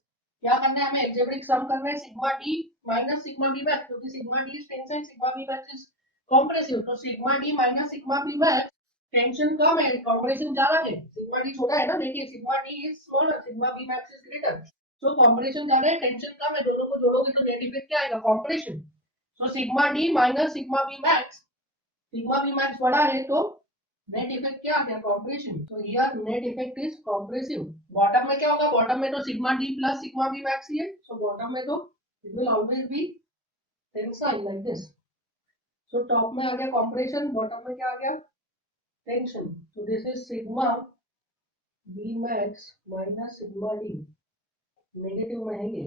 क्या करना है, हमें algebraic sum करना है sigma d minus sigma b max, क्योंकि sigma d is tension, sigma b max is compressive, तो sigma d minus sigma b max tension कम है, compression ज्यादा है, sigma d छोटा है ना, देखिए sigma d is smaller, sigma b max is greater, so compression ज्यादा है, टेंशन कम है, दोनों को जोड़ोगे तो नेट इफेक्ट क्या आएगा, compression, so sigma d minus sigma b max, sigma b max बड़ा है तो नेट इफेक्ट क्या आ गया, कॉम्प्रेशन, तो here net effect is compressive. Bottom में क्या होगा, बॉटम में तो sigma D plus sigma B max ही है, सो बॉटम में तो it will always be tensile like this, so top में आ गया कॉम्प्रेशन, बॉटम में क्या आ गया, tension, so this is sigma B max minus sigma D, negative में है ये,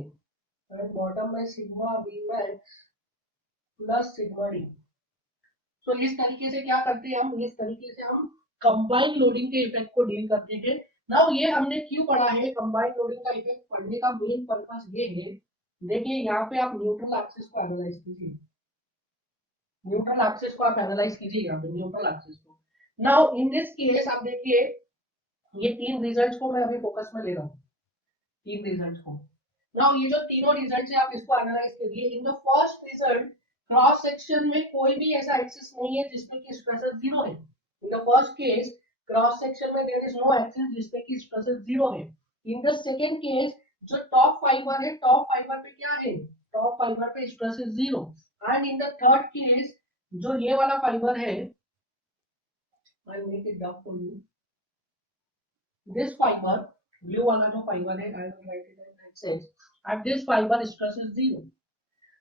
एंड बॉटम में sigma B max plus sigma D. तो इस तरीके से क्या करते हैं हम, इस तरीके से हम कंबाइंड लोडिंग के इफेक्ट को डील करते हैं। नाउ ये हमने क्यों पढ़ा है, कंबाइंड लोडिंग का इफेक्ट पढ़ने का मेन पर्पस ये है, देखिए यहाँ पे आप न्यूट्रल एक्सिस को एनालाइज कीजिए, न्यूट्रल एक्सिस को आप एनालाइज कीजिए यहाँ पे न्यूट्रल एक्सिस को। नाउ इन दिस केस आप देखिए ये तीन रिजल्ट्स को मैं अभी फोकस में ले रहा हूँ, तीन रिजल्ट्स को। नाउ ये जो तीनों रिजल्ट्स है आप इसको एनालाइज कीजिए। इन the first result cross section में कोई भी ऐसा एक्सिस नहीं है जिसमें कि स्ट्रेसेस जीरो है, in the first case cross section में देयर इज नो एक्सिस जिसमें कि स्ट्रेसेस जीरो है। इन द सेकंड केस जो टॉप फाइबर है, टॉप फाइबर पे क्या है, टॉप फाइबर पे stresses zero, and in the third case जो ये वाला फाइबर है, I make it dark for you, this fibre blue वाला जो फाइबर है, I will write it axis, at this fibre stresses zero.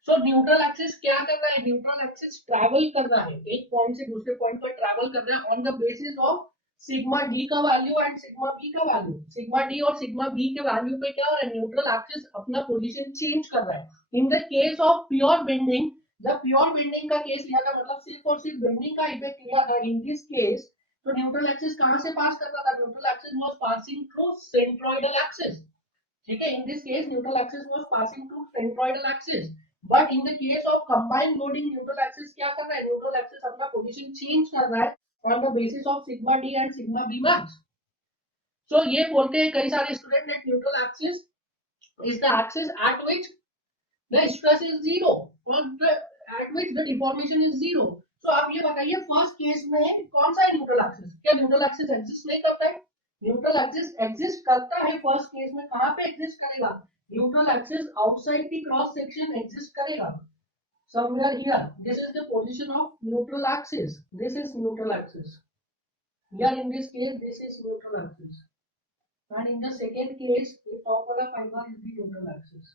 So neutral axis क्या करना है, न्यूट्रल एक्सिस ट्रैवल करना है, एक पॉइंट से दूसरे पॉइंट पर ट्रैवल करना है on the basis of sigma D का वैल्यू एंड सिग्मा बी का वैल्यू, सिग्मा डी और सिग्मा बी के वैल्यू पे क्या हो रहा है, न्यूट्रल एक्सिस अपना पोजीशन चेंज कर रहा है। In the case of pure bending, जब प्योर बेंडिंग का केस लिया था, मतलब सिर्फ और सिर्फ बेंडिंग का इफेक्ट लिया था, इन दिस केस तो न्यूट्रल एक्सिस कहां से पास करता था, neutral axis was passing through centroidal axis, ठीक है, in this case neutral axis was passing through centroidal axis, but in the case of combined loading neutral axis क्या कर रहा है, न्यूट्रल एक्सिस अपना पोजीशन चेंज कर रहा है on the basis of sigma D and sigma B max. So ये बोलते हैं कई सारे student that neutral axis is the axis at which the stress is zero और at which the deformation is zero. So आप ये बताइए first case में कौन सा है न्यूट्रल एक्सिस, क्या न्यूट्रल एक्सिस एग्जिस्ट नहीं करता है, न्यूट्रल एक्सिस एग्जिस्ट करता है फर्स्ट केस में, कहां पे एग्जिस्ट करेगा, neutral axis outside the cross section exist करेगा, somewhere here, this is the position of neutral axis, this is neutral axis, here in this case this is neutral axis, and in the second case the top wala fiber is the neutral axis.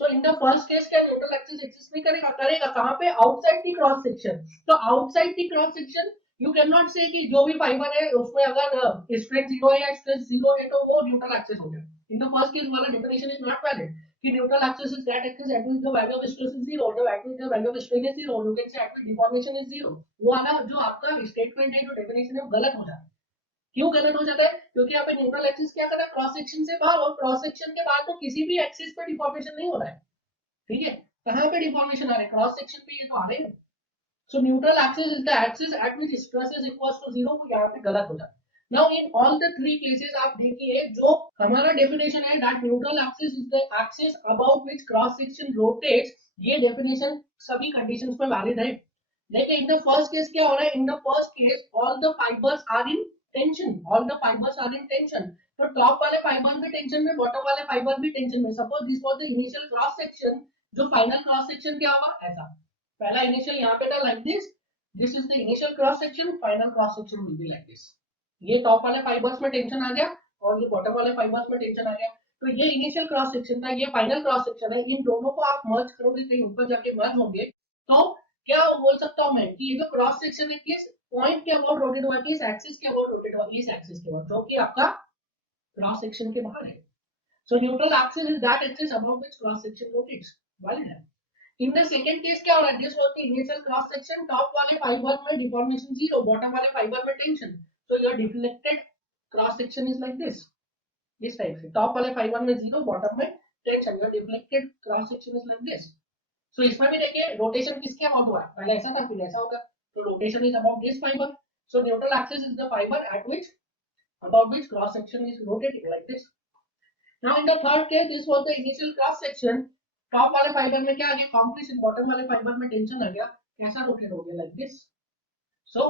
So in the first case क्या neutral axis exist नहीं करेगा, करेगा कहां पे, outside the cross section, तो outside the cross section you cannot say कि जो भी फाइबर है उसमें अगर स्ट्रेंथ जीरो है या स्ट्रेस जीरो है तो वो न्यूट्रल एक्सिस हो गया। इन द फर्स्ट केस वाला डेफिनेशन इज नॉट वैलिड कि neutral axis is that axis at which the value of stress is zero, the value of strain is zero, you can से at which deformation is zero, वो वाला जो आपका statement है, जो definition है वो गलत हो जाता है। क्यों गलत हो जाता है, क्योंकि यहाँ पे न्यूट्रल एक्सिस क्या कर रहा है, क्रॉस सेक्शन से बाहर, और क्रॉस सेक्शन के बाद तो किसी भी एक्सिस पे डिफॉर्मेशन नहीं हो रहा है, ठीक है, कहां पे डिफॉर्मेशन आ रहा है, क्रॉस सेक्शन पे, ये तो आ रहे हैं। So neutral axis is the axis at which stress is equals to zero, यहाँ पे गलत हो जाता है। Now in all the three cases आप देखिए जो हमारा definition है that neutral axis is the axis about which cross section rotates, ये definition सभी conditions पे valid है। देखिए इन द फर्स्ट केस क्या हो रहा है, in the first case all the fibers are in tension, all the fibers are in tension, तो टॉप वाले फाइबर भी टेंशन में, बॉटम वाले फाइबर भी टेंशन में। Suppose this was the initial cross section, जो फाइनल क्रॉस सेक्शन क्या होगा, ऐसा पहला इनिशियल यहाँ पे था like this is the initial cross section, final cross section will be like this. ये टॉप वाले फाइबर्स में टेंशन आ गया और ये बॉटम वाले फाइबर्स में टेंशन आ गया। तो ये इनिशियल क्रॉस सेक्शन था, ये फाइनल क्रॉस सेक्शन है, इन दोनों को आप मर्ज करोगे कहीं ऊपर जाके मर्ज होंगे, तो क्या बोल सकता हूँ मैं कि ये जो क्रॉस सेक्शन है किस पॉइंट के अबाउट रोटेट हुआ है, किस एक्सिस के अबाउट रोटेट हुआ है, इस एक्सिस के अबाउट, जो कि आपका क्रॉस सेक्शन के बाहर है। So neutral axis is that axis about which cross section rotates, valid है। इन द सेकंड केस क्या हो रहा है, this was the initial cross section, top वाले फाइबर में डिफॉर्मेशन 0, बॉटम वाले फाइबर में tension, so your deflected cross section is like this, इस टाइप से टॉप वाले फाइबर में 0, बॉटम में tension, your deflected cross section is like this. So इसमें भी देखिए रोटेशन किसके अबाउट हुआ है, पहले ऐसा था फिर ऐसा होगा, तो rotation is about this fibre. So neutral axis is the fibre at which about which cross section is rotating like this. Now in the third case this was the initial cross section, top वाले fibre में क्या आ गया compression, bottom वाले fibre में tension आ गया, कैसा rotate हो गया like this. So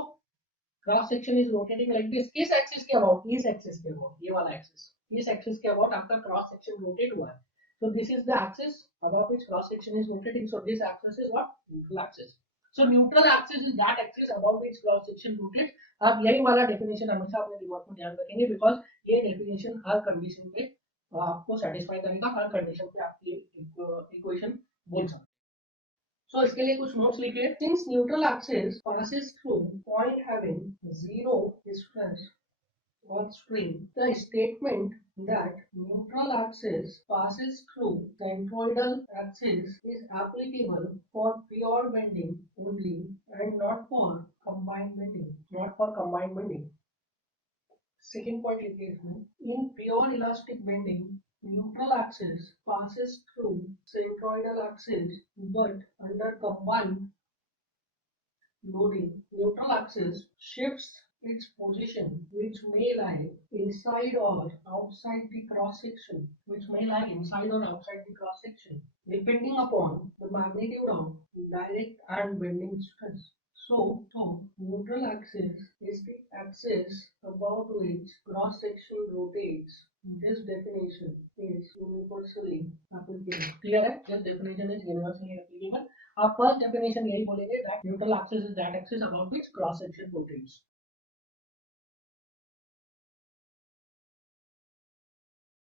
cross section is rotating like this, किस एक्सिस के अबाउट, इस एक्सिस के अबाउट, ये वाला एक्सिस, इस एक्सिस के अबाउट आपका क्रॉस सेक्शन रोटेट हुआ है। So this is the axis about which cross section is rotating. So this axis is what, neutral axis. So neutral axis is that axis about which cross section rotates. आप यही वाला definition हमेशा अपने दिमाग में ध्यान रखेंगे, बिकॉज ये डेफिनेशन हर कंडीशन पे आपको सेटिस्फाई करेगा, हर कंडीशन पे आपकी इक्वेशन बोल सकते हैं। So इसके लिए कुछ नोट्स लिखिए। Since neutral axis passes through point having zero distance on string, the statement that neutral axis passes through centroidal axis is applicable for pure bending only and not for combined bending. Not for combined bending. Second point लिखिए इसमें, in pure elastic bending, neutral axis passes through centroidal axis, but under combined loading, neutral axis shifts its position, which may lie inside or outside the cross section, depending upon the magnitude of direct and bending stress. So neutral axis is the axis about which cross section rotates. This definition is universally applicable. Clear है? This definition is universally applicable. आप first definition यही बोलेंगे that neutral axis is that axis about which cross section rotates.